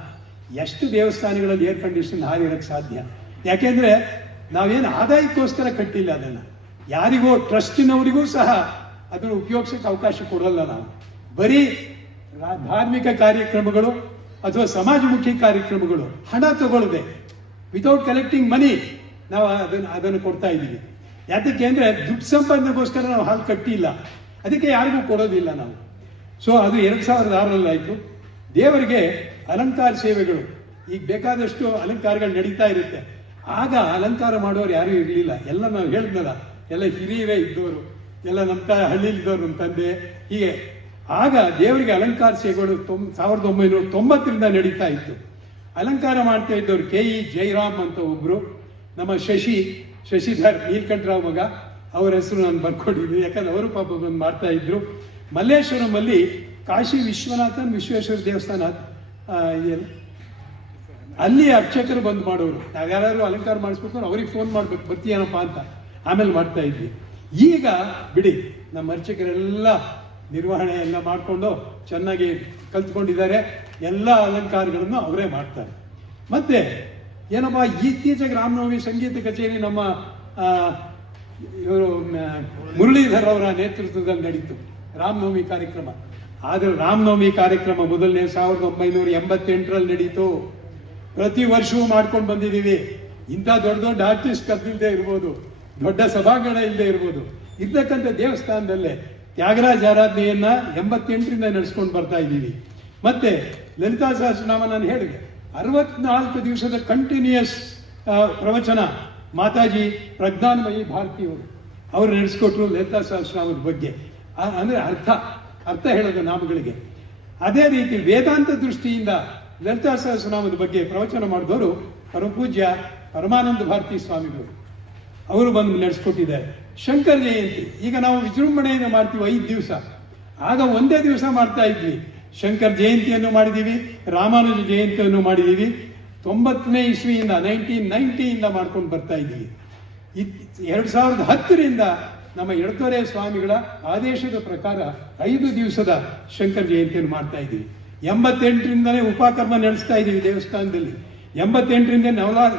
ಎಷ್ಟು ದೇವಸ್ಥಾನಗಳಲ್ಲಿ ಏರ್ ಕಂಡೀಷನ್ ಹಾಲ್ ಇರೋಕ್ಕೆ ಸಾಧ್ಯ? ಯಾಕೆಂದರೆ ನಾವೇನು ಆದಾಯಕ್ಕೋಸ್ಕರ ಕಟ್ಟಿಲ್ಲ ಅದನ್ನು. ಯಾರಿಗೋ ಟ್ರಸ್ಟಿನವರಿಗೂ ಸಹ ಅದನ್ನು ಉಪಯೋಗಿಸೋಕ್ಕೆ ಅವಕಾಶ ಕೊಡೋಲ್ಲ ನಾವು. ಬರೀ ಧಾರ್ಮಿಕ ಕಾರ್ಯಕ್ರಮಗಳು ಅಥವಾ ಸಮಾಜಮುಖಿ ಕಾರ್ಯಕ್ರಮಗಳು ಹಣ ತಗೊಳ್ಳದೆ ವಿತೌಟ್ ಕಲೆಕ್ಟಿಂಗ್ ಮನಿ ನಾವು ಅದನ್ನು ಕೊಡ್ತಾ ಇದ್ದೀವಿ. ಯಾತಕ್ಕೆ ಅಂದರೆ ದುಡ್ಡು ಸಂಪಾದನೆಗೋಸ್ಕರ ನಾವು ಹಾಲು ಕಟ್ಟಿಲ್ಲ, ಅದಕ್ಕೆ ಯಾರಿಗೂ ಕೊಡೋದಿಲ್ಲ ನಾವು. ಸೊ ಅದು 2006ರಲ್ಲಾಯಿತು. ದೇವರಿಗೆ ಅಲಂಕಾರ ಸೇವೆಗಳು, ಈಗ ಬೇಕಾದಷ್ಟು ಅಲಂಕಾರಗಳು ನಡೀತಾ ಇರುತ್ತೆ. ಆಗ ಅಲಂಕಾರ ಮಾಡೋರು ಯಾರೂ ಇರಲಿಲ್ಲ. ಎಲ್ಲ ನಾವು ಹೇಳಿದ್ನಲ್ಲ, ಎಲ್ಲ ಹಿರಿಯರೇ ಇದ್ದವರು, ಎಲ್ಲ ನಮ್ಮ ಹಳ್ಳಿಲಿದ್ದವರು, ನಮ್ಮ ತಂದೆ, ಹೀಗೆ. ಆಗ ದೇವರಿಗೆ ಅಲಂಕಾರ ಸೇವೆಗಳು 1990ರಿಂದ ನಡೀತಾ ಇತ್ತು. ಅಲಂಕಾರ ಮಾಡ್ತಾ ಇದ್ದವರು KE ಜೈರಾಮ್ ಅಂತ ಒಬ್ಬರು, ನಮ್ಮ ಶಶಿಧರ್ ನೀಲ್ಕಂಠರಾವ್ ಮಗ, ಅವರ ಹೆಸರು ನಾನು ಬರ್ಕೊಂಡಿದ್ದೀನಿ, ಯಾಕಂದ್ರೆ ಅವರು ಪಾಪ ಬಂದು ಮಾಡ್ತಾ ಇದ್ರು. ಮಲ್ಲೇಶ್ವರಮಲ್ಲಿ ಕಾಶಿ ವಿಶ್ವೇಶ್ವರ ದೇವಸ್ಥಾನ ಅಲ್ಲಿ ಅರ್ಚಕರು ಬಂದು ಮಾಡೋರು. ನಾವ್ಯಾರು ಅಲಂಕಾರ ಮಾಡಿಸ್ಬೇಕು ಅವ್ರಿಗೆ ಫೋನ್ ಮಾಡ್ಬೇಕು, ಬರ್ತೀಯನಪ್ಪ ಅಂತ. ಆಮೇಲೆ ಮಾಡ್ತಾ ಇದ್ವಿ. ಈಗ ಬಿಡಿ, ನಮ್ಮ ಅರ್ಚಕರೆಲ್ಲ ನಿರ್ವಹಣೆ ಎಲ್ಲ ಮಾಡಿಕೊಂಡು ಚೆನ್ನಾಗಿ ಕಲ್ತ್ಕೊಂಡಿದ್ದಾರೆ. ಎಲ್ಲ ಅಲಂಕಾರಗಳನ್ನು ಅವರೇ ಮಾಡ್ತಾರೆ. ಮತ್ತು ಏನಪ್ಪ ಇತ್ತೀಚೆಗೆ ರಾಮನವಮಿ ಸಂಗೀತ ಕಚೇರಿ ನಮ್ಮ ಇವರು ಮುರಳೀಧರ್ ಅವರ ನೇತೃತ್ವದಲ್ಲಿ ನಡೀತು ರಾಮನವಮಿ ಕಾರ್ಯಕ್ರಮ. ಆದರೆ ರಾಮನವಮಿ ಕಾರ್ಯಕ್ರಮ ಮೊದಲನೇ 1988ರಲ್ಲಿ ನಡೀತು. ಪ್ರತಿ ವರ್ಷವೂ ಮಾಡ್ಕೊಂಡು ಬಂದಿದ್ದೀವಿ. ಇಂಥ ದೊಡ್ಡ ದೊಡ್ಡ ಆರ್ಟಿಸ್ಟ್ ಕರೆದಿಲ್ಲದೆ ಇರ್ಬೋದು, ದೊಡ್ಡ ಸಭಾಂಗಣ ಇಲ್ಲದೆ ಇರ್ಬೋದು, ಇರ್ತಕ್ಕಂಥ ದೇವಸ್ಥಾನದಲ್ಲೇ ತ್ಯಾಗರಾಜ ಆರಾಧನೆಯನ್ನ 88ರಿಂದ ನಡೆಸ್ಕೊಂಡು ಬರ್ತಾ ಇದ್ದೀವಿ. ಮತ್ತೆ ಲಲಿತಾ ಸಹಸ್ರನಾಮ ನಾನು ಹೇಳಿದೆ, 64 ದಿವಸದ ಕಂಟಿನ್ಯೂಯಸ್ ಪ್ರವಚನ ಮಾತಾಜಿ ಪ್ರಜ್ಞಾನಮಯಿ ಭಾರತಿಯವರು ಅವರು ನಡೆಸ್ಕೊಟ್ರು ಲಲಿತಾ ಸಹಸ್ರನಾಮದ ಬಗ್ಗೆ. ಅಂದರೆ ಅರ್ಥ ಹೇಳೋದು ನಾಮಗಳಿಗೆ. ಅದೇ ರೀತಿ ವೇದಾಂತ ದೃಷ್ಟಿಯಿಂದ ಲಲಿತಾ ಸಹಸ್ರನಾಮದ ಬಗ್ಗೆ ಪ್ರವಚನ ಮಾಡಿದವರು ಪರಮಪೂಜ್ಯ ಪರಮಾನಂದ ಭಾರತಿ ಸ್ವಾಮಿಗಳು, ಅವರು ಬಂದು ನಡೆಸ್ಕೊಟ್ಟಿದ್ದಾರೆ. ಶಂಕರ ಜಯಂತಿ ಈಗ ನಾವು ವಿಜೃಂಭಣೆಯಿಂದ ಮಾಡ್ತೀವಿ 5 ದಿವಸ, ಆಗ ಒಂದೇ ದಿವಸ ಮಾಡ್ತಾ ಇದ್ವಿ. ಶಂಕರ ಜಯಂತಿಯನ್ನು ಮಾಡಿದ್ದೀವಿ, ರಾಮಾನುಜ ಜಯಂತಿಯನ್ನು ಮಾಡಿದ್ದೀವಿ. 90ನೇ ಇಸ್ವಿಯಿಂದ 1990ಯಿಂದ ಮಾಡ್ಕೊಂಡು ಬರ್ತಾ ಇದ್ದೀವಿ. 2010ರಿಂದ ನಮ್ಮ ಎಡತೊರೆ ಸ್ವಾಮಿಗಳ ಆದೇಶದ ಪ್ರಕಾರ 5 ದಿವಸದ ಶಂಕರ ಜಯಂತಿಯನ್ನು ಮಾಡ್ತಾ ಇದ್ದೀವಿ. 88ರಿಂದಲೇ ಉಪಕರ್ಮ ನಡೆಸ್ತಾ ಇದ್ದೀವಿ ದೇವಸ್ಥಾನದಲ್ಲಿ. 88ರಿಂದ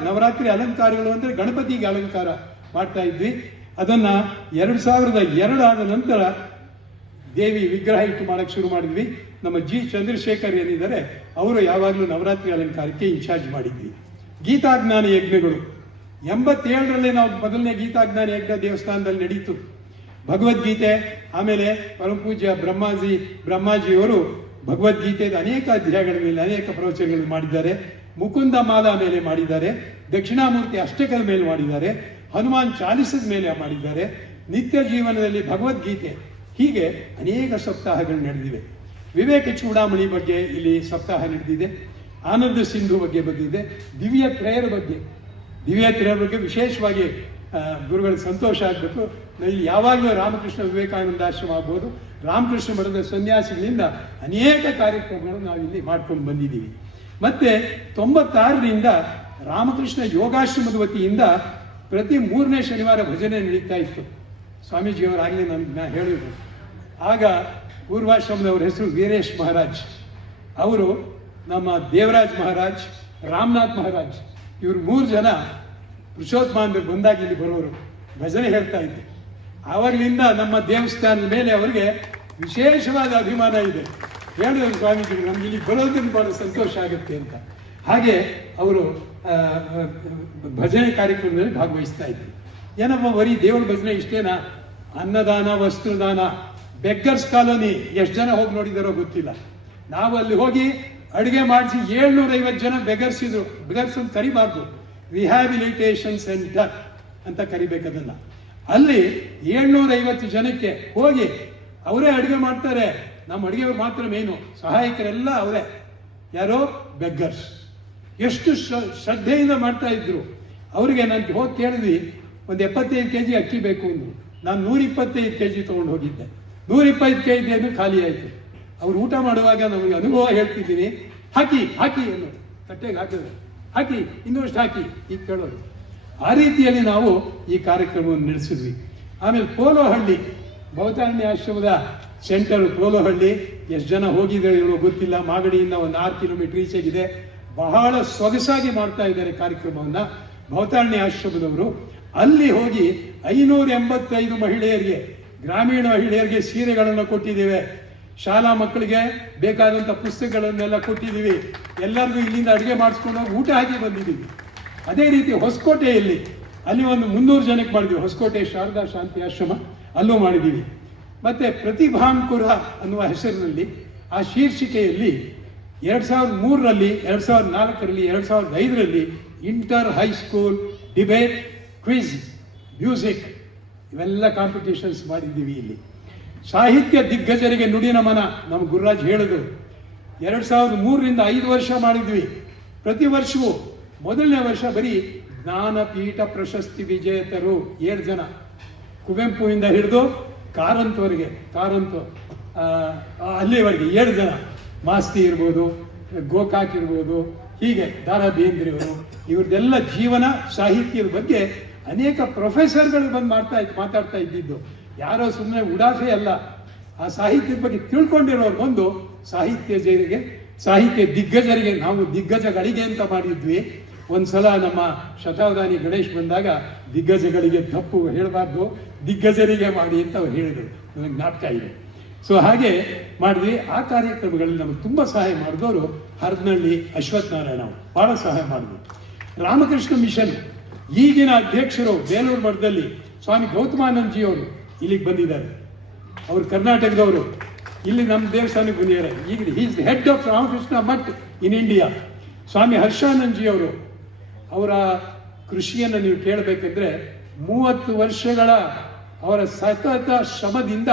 ನವರಾತ್ರಿ ಅಲಂಕಾರಗಳು ಅಂದರೆ ಗಣಪತಿಗೆ ಅಲಂಕಾರ ಮಾಡ್ತಾ ಇದ್ವಿ. ಅದನ್ನ 2002 ಆದ ನಂತರ ದೇವಿ ವಿಗ್ರಹ ಇಟ್ಟು ಮಾಡಕ್ಕೆ ಶುರು ಮಾಡಿದ್ವಿ. ನಮ್ಮ ಜಿ ಚಂದ್ರಶೇಖರ್ ಏನಿದ್ದಾರೆ ಅವರು ಯಾವಾಗಲೂ ನವರಾತ್ರಿ ಅಲಂಕಾರಕ್ಕೆ ಇನ್ಚಾರ್ಜ್ ಮಾಡಿದ್ವಿ. ಗೀತಾಜ್ಞಾನ ಯಜ್ಞಗಳು 87ರಲ್ಲಿ ನಾವು ಮೊದಲನೇ ಗೀತಾಜ್ಞಾನ ಯಜ್ಞ ದೇವಸ್ಥಾನದಲ್ಲಿ ನಡೀತು. ಭಗವದ್ಗೀತೆ, ಆಮೇಲೆ ಪರಮಪೂಜ್ಯ ಬ್ರಹ್ಮಾಜಿಯವರು ಭಗವದ್ಗೀತೆಯ ಅನೇಕ ಅಧ್ಯಾಯಗಳ ಮೇಲೆ ಅನೇಕ ಪ್ರವಚನಗಳು ಮಾಡಿದ್ದಾರೆ. ಮುಕುಂದ ಮಾಲಾ ಮೇಲೆ ಮಾಡಿದ್ದಾರೆ, ದಕ್ಷಿಣಾಮೂರ್ತಿ ಅಷ್ಟಕದ ಮೇಲೆ ಮಾಡಿದ್ದಾರೆ, ಹನುಮಾನ್ ಚಾಲಿಸದ ಮೇಲೆ ಮಾಡಿದ್ದಾರೆ, ನಿತ್ಯ ಜೀವನದಲ್ಲಿ ಭಗವದ್ಗೀತೆ, ಹೀಗೆ ಅನೇಕ ಸಪ್ತಾಹಗಳು ನಡೆದಿವೆ. ವಿವೇಕ ಚೂಡಾಮಣಿ ಬಗ್ಗೆ ಇಲ್ಲಿ ಸಪ್ತಾಹ ನಡೆದಿದೆ. ಆನಂದ ಸಿಂಧು ಬಗ್ಗೆ ಬಂದಿದೆ. ದಿವ್ಯ ತ್ರಯರ ಬಗ್ಗೆ ವಿಶೇಷವಾಗಿ ಗುರುಗಳಿಗೆ ಸಂತೋಷ ಆಗಬೇಕು. ಇಲ್ಲಿ ಯಾವಾಗಲೂ ರಾಮಕೃಷ್ಣ ವಿವೇಕಾನಂದ ಆಶ್ರಮ ಆಗ್ಬೋದು, ರಾಮಕೃಷ್ಣ ಮಠದ ಸನ್ಯಾಸಿಗಳಿಂದ ಅನೇಕ ಕಾರ್ಯಕ್ರಮಗಳು ನಾವಿಲ್ಲಿ ಮಾಡ್ಕೊಂಡು ಬಂದಿದ್ದೀವಿ. ಮತ್ತೆ 96ರಿಂದ ರಾಮಕೃಷ್ಣ ಯೋಗಾಶ್ರಮದ ವತಿಯಿಂದ ಪ್ರತಿ 3ನೇ ಶನಿವಾರ ಭಜನೆ ನಡೀತಾ ಇತ್ತು. ಸ್ವಾಮೀಜಿಯವರಾಗಲೇ ನಾನು ಹೇಳಿದ್ರು. ಆಗ ಪೂರ್ವಾಶ್ರಮದವ್ರ ಹೆಸರು ವೀರೇಶ್ ಮಹಾರಾಜ್, ಅವರು ನಮ್ಮ ದೇವರಾಜ್ ಮಹಾರಾಜ್, ರಾಮನಾಥ್ ಮಹಾರಾಜ್, ಇವರು 3 ಜನ ಪುರುಷೋತ್ತಮಾನರು ಬಂದಾಗ ಇಲ್ಲಿ ಬರೋರು ಭಜನೆ ಹೇಳ್ತಾ ಇದ್ದೆ. ಆವಾಗಲಿಂದ ನಮ್ಮ ದೇವಸ್ಥಾನದ ಮೇಲೆ ಅವರಿಗೆ ವಿಶೇಷವಾದ ಅಭಿಮಾನ ಇದೆ. ಹೇಳಿದ್ರು ಸ್ವಾಮೀಜಿಗಳು, ನಮ್ಗೆ ಇಲ್ಲಿ ಬರೋದನ್ನು ಭಾಳ ಸಂತೋಷ ಆಗುತ್ತೆ ಅಂತ. ಹಾಗೆ ಅವರು ಭಜನೆ ಕಾರ್ಯಕ್ರಮದಲ್ಲಿ ಭಾಗವಹಿಸ್ತಾ ಇದ್ರು. ಏನಪ್ಪ ಬರೀ ದೇವರ ಭಜನೆ ಇಷ್ಟೇನಾ? ಅನ್ನದಾನ, ವಸ್ತ್ರದಾನ, ಬೆಗ್ಗರ್ಸ್ ಕಾಲೋನಿ ಎಷ್ಟು ಜನ ಹೋಗಿ ನೋಡಿದಾರೋ ಗೊತ್ತಿಲ್ಲ. ನಾವು ಅಲ್ಲಿ ಹೋಗಿ ಅಡುಗೆ ಮಾಡಿಸಿ 750 ಜನ ಬೆಗರ್ಸ್ ಅಂತ ಕರಿಬಾರ್ದು, ರಿಹ್ಯಾಬಿಲಿಟೇಷನ್ ಸೆಂಟರ್ ಅಂತ ಕರಿಬೇಕದನ್ನ. ಅಲ್ಲಿ 750 ಜನಕ್ಕೆ ಹೋಗಿ ಅವರೇ ಅಡುಗೆ ಮಾಡ್ತಾರೆ. ನಮ್ಮ ಅಡುಗೆಯವ್ರು ಮಾತ್ರ ಮೇನು, ಸಹಾಯಕರೆಲ್ಲ ಅವರೇ. ಯಾರೋ ಬೆಗ್ಗರ್ಸ್. ಎಷ್ಟು ಶ್ರದ್ಧೆಯಿಂದ ಮಾಡ್ತಾ ಇದ್ರು. ಅವರಿಗೆ ನಾನು ಹೋಗಿ ಕೇಳಿದ್ವಿ, ಒಂದು 75 kg ಅಕ್ಕಿ ಬೇಕು ಅಂದರು. ನಾನು 125 kg ತೊಗೊಂಡು ಹೋಗಿದ್ದೆ. 125 kg ಅದು ಖಾಲಿ ಆಯಿತು. ಅವ್ರು ಊಟ ಮಾಡುವಾಗ ನಮಗೆ ಅನುಭವ ಹೇಳ್ತಿದ್ದೀನಿ, ಹಾಕಿ ಅನ್ನೋದು, ತಟ್ಟೆಗೆ ಹಾಕಿದ್ರೆ ಹಾಕಿ, ಇನ್ನಷ್ಟು ಹಾಕಿ, ಈಗ ಕೇಳೋದು. ಆ ರೀತಿಯಲ್ಲಿ ನಾವು ಈ ಕಾರ್ಯಕ್ರಮವನ್ನು ನಡೆಸಿದ್ವಿ. ಆಮೇಲೆ ಪೋಲೋಹಳ್ಳಿ ಭವತಾರಣ್ಯ ಆಶ್ರಮದ ಸೆಂಟರ್ ಪೋಲೋಹಳ್ಳಿ, ಎಷ್ಟು ಜನ ಹೋಗಿದ್ದಾರೆ ಇವರು ಗೊತ್ತಿಲ್ಲ. ಮಾಗಡಿಯಿಂದ ಒಂದು 6 ಕಿಲೋಮೀಟರ್ ಈಚೆಗಿದೆ. ಬಹಳ ಸೊಗಸಾಗಿ ಮಾಡ್ತಾ ಇದ್ದಾರೆ ಕಾರ್ಯಕ್ರಮವನ್ನು ಭವತಾರಣ್ಯ ಆಶ್ರಮದವರು. ಅಲ್ಲಿ ಹೋಗಿ 585 ಮಹಿಳೆಯರಿಗೆ, ಗ್ರಾಮೀಣ ಮಹಿಳೆಯರಿಗೆ ಸೀರೆಗಳನ್ನು ಕೊಟ್ಟಿದ್ದೇವೆ. ಶಾಲಾ ಮಕ್ಕಳಿಗೆ ಬೇಕಾದಂಥ ಪುಸ್ತಕಗಳನ್ನೆಲ್ಲ ಕೊಟ್ಟಿದ್ದೀವಿ. ಎಲ್ಲರಿಗೂ ಇಲ್ಲಿಂದ ಅಡುಗೆ ಮಾಡಿಸ್ಕೊಂಡು ಹೋಗಿ ಊಟ ಹಾಕಿ ಬಂದಿದ್ದೀವಿ. ಅದೇ ರೀತಿ ಹೊಸಕೋಟೆಯಲ್ಲಿ ಅಲ್ಲಿ ಒಂದು 300 ಜನಕ್ಕೆ ಮಾಡಿದ್ವಿ. ಹೊಸಕೋಟೆ ಶಾರದಾ ಶಾಂತಿ ಆಶ್ರಮ ಅಲ್ಲೂ ಮಾಡಿದ್ದೀವಿ. ಮತ್ತು ಪ್ರತಿಭಾಂಕುರ ಅನ್ನುವ ಹೆಸರಿನಲ್ಲಿ ಆ ಶೀರ್ಷಿಕೆಯಲ್ಲಿ 2003ರಲ್ಲಿ, 2004ರಲ್ಲಿ, 2005ರಲ್ಲಿ inter high school debate, quiz, music ಇವೆಲ್ಲ ಕಾಂಪಿಟೇಷನ್ಸ್ ಮಾಡಿದ್ದೀವಿ. ಇಲ್ಲಿ ಸಾಹಿತ್ಯ ದಿಗ್ಗಜರಿಗೆ ನುಡಿ ನಮನ ನಮ್ಮ ಗುರುರಾಜ್ ಹೇಳಿದ್ರು. 2003ರಿಂದ 5 ವರ್ಷ ಮಾಡಿದ್ವಿ. ಪ್ರತಿ ವರ್ಷವೂ ಮೊದಲನೇ ವರ್ಷ ಬರೀ ಜ್ಞಾನಪೀಠ ಪ್ರಶಸ್ತಿ ವಿಜೇತರು 7 ಜನ, ಕುವೆಂಪುವಿಂದ ಹಿಡಿದು ಕಾರಂತವರೆಗೆ, ಅಲ್ಲಿವರೆಗೆ 7 ಜನ. ಮಾಸ್ತಿ ಇರ್ಬೋದು, ಗೋಕಾಕ್ ಇರ್ಬೋದು, ಹೀಗೆ ದಾರಾ ಬೇಂದ್ರೆಯವರು, ಇವ್ರದ್ದೆಲ್ಲ ಜೀವನ ಸಾಹಿತ್ಯದ ಬಗ್ಗೆ ಅನೇಕ ಪ್ರೊಫೆಸರ್ಗಳು ಬಂದು ಮಾತಾಡ್ತಾ ಇದ್ದಿದ್ದು. ಯಾರೋ ಸುಮ್ಮನೆ ಉಡಾಫೆ ಅಲ್ಲ, ಆ ಸಾಹಿತ್ಯದ ಬಗ್ಗೆ ತಿಳ್ಕೊಂಡಿರೋರು ಬಂದು ಸಾಹಿತ್ಯ ದಿಗ್ಗಜರಿಗೆ, ನಾವು ದಿಗ್ಗಜಗಳಿಗೆ ಅಂತ ಮಾಡಿದ್ವಿ. ಒಂದ್ಸಲ ನಮ್ಮ ಶತಾವಧಾನಿ ಗಣೇಶ್ ಬಂದಾಗ ದಿಗ್ಗಜಗಳಿಗೆ ತಪ್ಪು ಹೇಳಬಾರ್ದು, ದಿಗ್ಗಜರಿಗೆ ಮಾಡಿ ಅಂತ ಅವ್ರು ಹೇಳಿದರು, ನನಗೆ ಜ್ಞಾಪಕ ಇದೆ. ಸೊ ಹಾಗೆ ಮಾಡಿದ್ವಿ. ಆ ಕಾರ್ಯಕ್ರಮಗಳಲ್ಲಿ ನಮಗೆ ತುಂಬ ಸಹಾಯ ಮಾಡಿದವರು ಹರದನಹಳ್ಳಿ ಅಶ್ವಥ್ ನಾರಾಯಣ ಅವರು ಭಾಳ ಸಹಾಯ ಮಾಡಿದ್ರು. ರಾಮಕೃಷ್ಣ ಮಿಷನ್ ಈಗಿನ ಅಧ್ಯಕ್ಷರು ಬೇಲೂರು ಮಠದಲ್ಲಿ ಸ್ವಾಮಿ ಗೌತಮಾನಂದಜಿ ಅವರು ಇಲ್ಲಿಗೆ ಬಂದಿದ್ದಾರೆ. ಅವರು ಕರ್ನಾಟಕದವರು, ಇಲ್ಲಿ ನಮ್ಮ ದೇವಸ್ಥಾನಕ್ಕೆ ಬಂದಿದ್ದಾರೆ. ಈಗ is head of Ramakrishna Math in India. Swami Harshanandaji ಅವರು, ಅವರ ಕೃಷಿಯನ್ನು ನೀವು ಕೇಳಬೇಕೆಂದ್ರೆ 30 ವರ್ಷಗಳ ಅವರ ಸತತ ಶ್ರಮದಿಂದ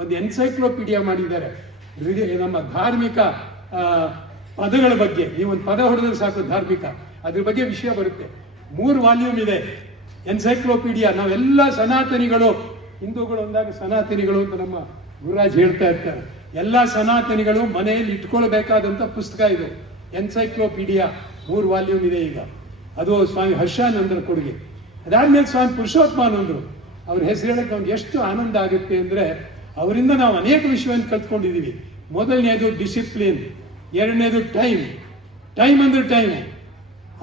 ಒಂದು ಎನ್ಸೈಕ್ಲೋಪೀಡಿಯಾ ಮಾಡಿದ್ದಾರೆ. ನಮ್ಮ ಧಾರ್ಮಿಕ ಪದಗಳ ಬಗ್ಗೆ, ನೀವೊಂದು ಪದ ಹೊಡೆದ್ರೆ ಸಾಕು ಧಾರ್ಮಿಕ, ಅದ್ರ ಬಗ್ಗೆ ವಿಷಯ ಬರುತ್ತೆ. 3 ವಾಲ್ಯೂಮ್ ಇದೆ ಎನ್ಸೈಕ್ಲೋಪೀಡಿಯಾ. ನಾವೆಲ್ಲ ಸನಾತನಿಗಳು, ಹಿಂದೂಗಳು ಅಂದಾಗ ಸನಾತನಿಗಳು ಅಂತ ನಮ್ಮ ಗುರುರಾಜ್ ಹೇಳ್ತಾ ಇರ್ತಾರೆ. ಎಲ್ಲ ಸನಾತನಿಗಳು ಮನೆಯಲ್ಲಿ ಇಟ್ಕೊಳ್ಬೇಕಾದಂಥ ಪುಸ್ತಕ ಇದು ಎನ್ಸೈಕ್ಲೋಪೀಡಿಯಾ. 3 ವಾಲ್ಯೂಮ್ ಇದೆ ಈಗ. ಅದು ಸ್ವಾಮಿ ಹರ್ಷಾನಂದರ ಕೊಡುಗೆ. ಅದಾದ್ಮೇಲೆ ಸ್ವಾಮಿ ಪುರುಷೋತ್ತಮಾನಂದರು, ಅವ್ರ ಹೆಸರು ಹೇಳಕ್ಕೆ ನಮ್ಗೆ ಎಷ್ಟು ಆನಂದ ಆಗುತ್ತೆ ಅಂದರೆ, ಅವರಿಂದ ನಾವು ಅನೇಕ ವಿಷಯವನ್ನು ಕಲ್ತ್ಕೊಂಡಿದ್ದೀವಿ. ಮೊದಲನೇದು ಡಿಸಿಪ್ಲಿನ್, ಎರಡನೇದು ಟೈಮ್ ಅಂದರೆ ಟೈಮು.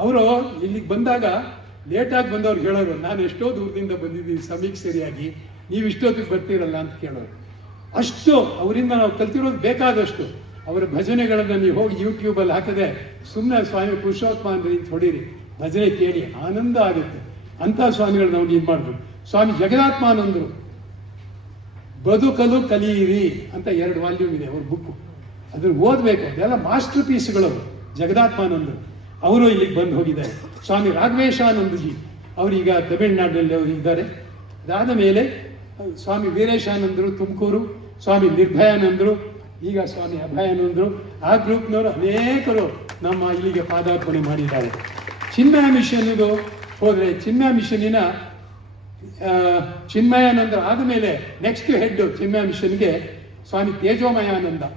ಅವರು ಇಲ್ಲಿಗೆ ಬಂದಾಗ ಲೇಟಾಗಿ ಬಂದವ್ರು ಹೇಳೋರು, ನಾನು ಎಷ್ಟೋ ದೂರದಿಂದ ಬಂದಿದ್ದೀನಿ ಸಮಯಕ್ಕೆ ಸರಿಯಾಗಿ, ನೀವು ಇಷ್ಟೊತ್ತಿಗೆ ಬರ್ತೀರಲ್ಲ ಅಂತ ಕೇಳೋರು. ಅಷ್ಟು ಅವರಿಂದ ನಾವು ಕಲ್ತಿರೋದು ಬೇಕಾದಷ್ಟು. ಅವರ ಭಜನೆಗಳನ್ನು ನೀವು ಹೋಗಿ ಯೂಟ್ಯೂಬಲ್ಲಿ ಹಾಕಿದ್ರೆ ಸುಮ್ಮನೆ ಸ್ವಾಮಿ ಪುರುಷೋತ್ತಮಾನಂದ ಅಂತ ಹೊಡೀರಿ, ಭಜನೆ ಕೇಳಿ ಆನಂದ ಆಗುತ್ತೆ. ಅಂಥ ಸ್ವಾಮಿಗಳು ನಾವು ಇದು ಮಾಡಿದ್ರು. ಸ್ವಾಮಿ ಜಗದಾತ್ಮಾನಂದರು ಬದುಕಲು ಕಲಿಯಿರಿ ಅಂತ 2 ವಾಲ್ಯೂಮ್ ಇದೆ ಅವ್ರ ಬುಕ್ಕು, ಅದನ್ನು ಓದಬೇಕು. ಅದೆಲ್ಲ ಮಾಸ್ಟರ್ ಪೀಸ್ಗಳು. ಜಗದಾತ್ಮಾನಂದರು ಅವರು ಇಲ್ಲಿಗೆ ಬಂದು ಹೋಗಿದ್ದಾರೆ. ಸ್ವಾಮಿ ರಾಘವೇಶಾನಂದಜಿ ಅವರೀಗ ತಮಿಳುನಾಡಿನಲ್ಲಿ ಅವರು ಇದ್ದಾರೆ. ಅದಾದ ಮೇಲೆ ಸ್ವಾಮಿ ವೀರೇಶಾನಂದರು ತುಮಕೂರು, ಸ್ವಾಮಿ ನಿರ್ಭಯಾನಂದರು, ಈಗ ಸ್ವಾಮಿ ಅಭಯಾನಂದರು, ಆ ಗ್ರೂಪ್ನವರು ಅನೇಕರು ನಮ್ಮ ಇಲ್ಲಿಗೆ ಪಾದಾರ್ಪಣೆ ಮಾಡಿದ್ದಾರೆ. ಚಿನ್ಮಯ ಮಿಷನ್ನಿದು ಹೋದರೆ, ಚಿನ್ಮಯ ಮಿಷನ್ನಿನ ಚಿನ್ಮಯಾನಂದ ಆದಮೇಲೆ ನೆಕ್ಸ್ಟ್ ಹೆಡ್ ಚಿನ್ಮಯ ಮಿಷನ್ಗೆ ಸ್ವಾಮಿ ತೇಜೋಮಯಾನಂದರು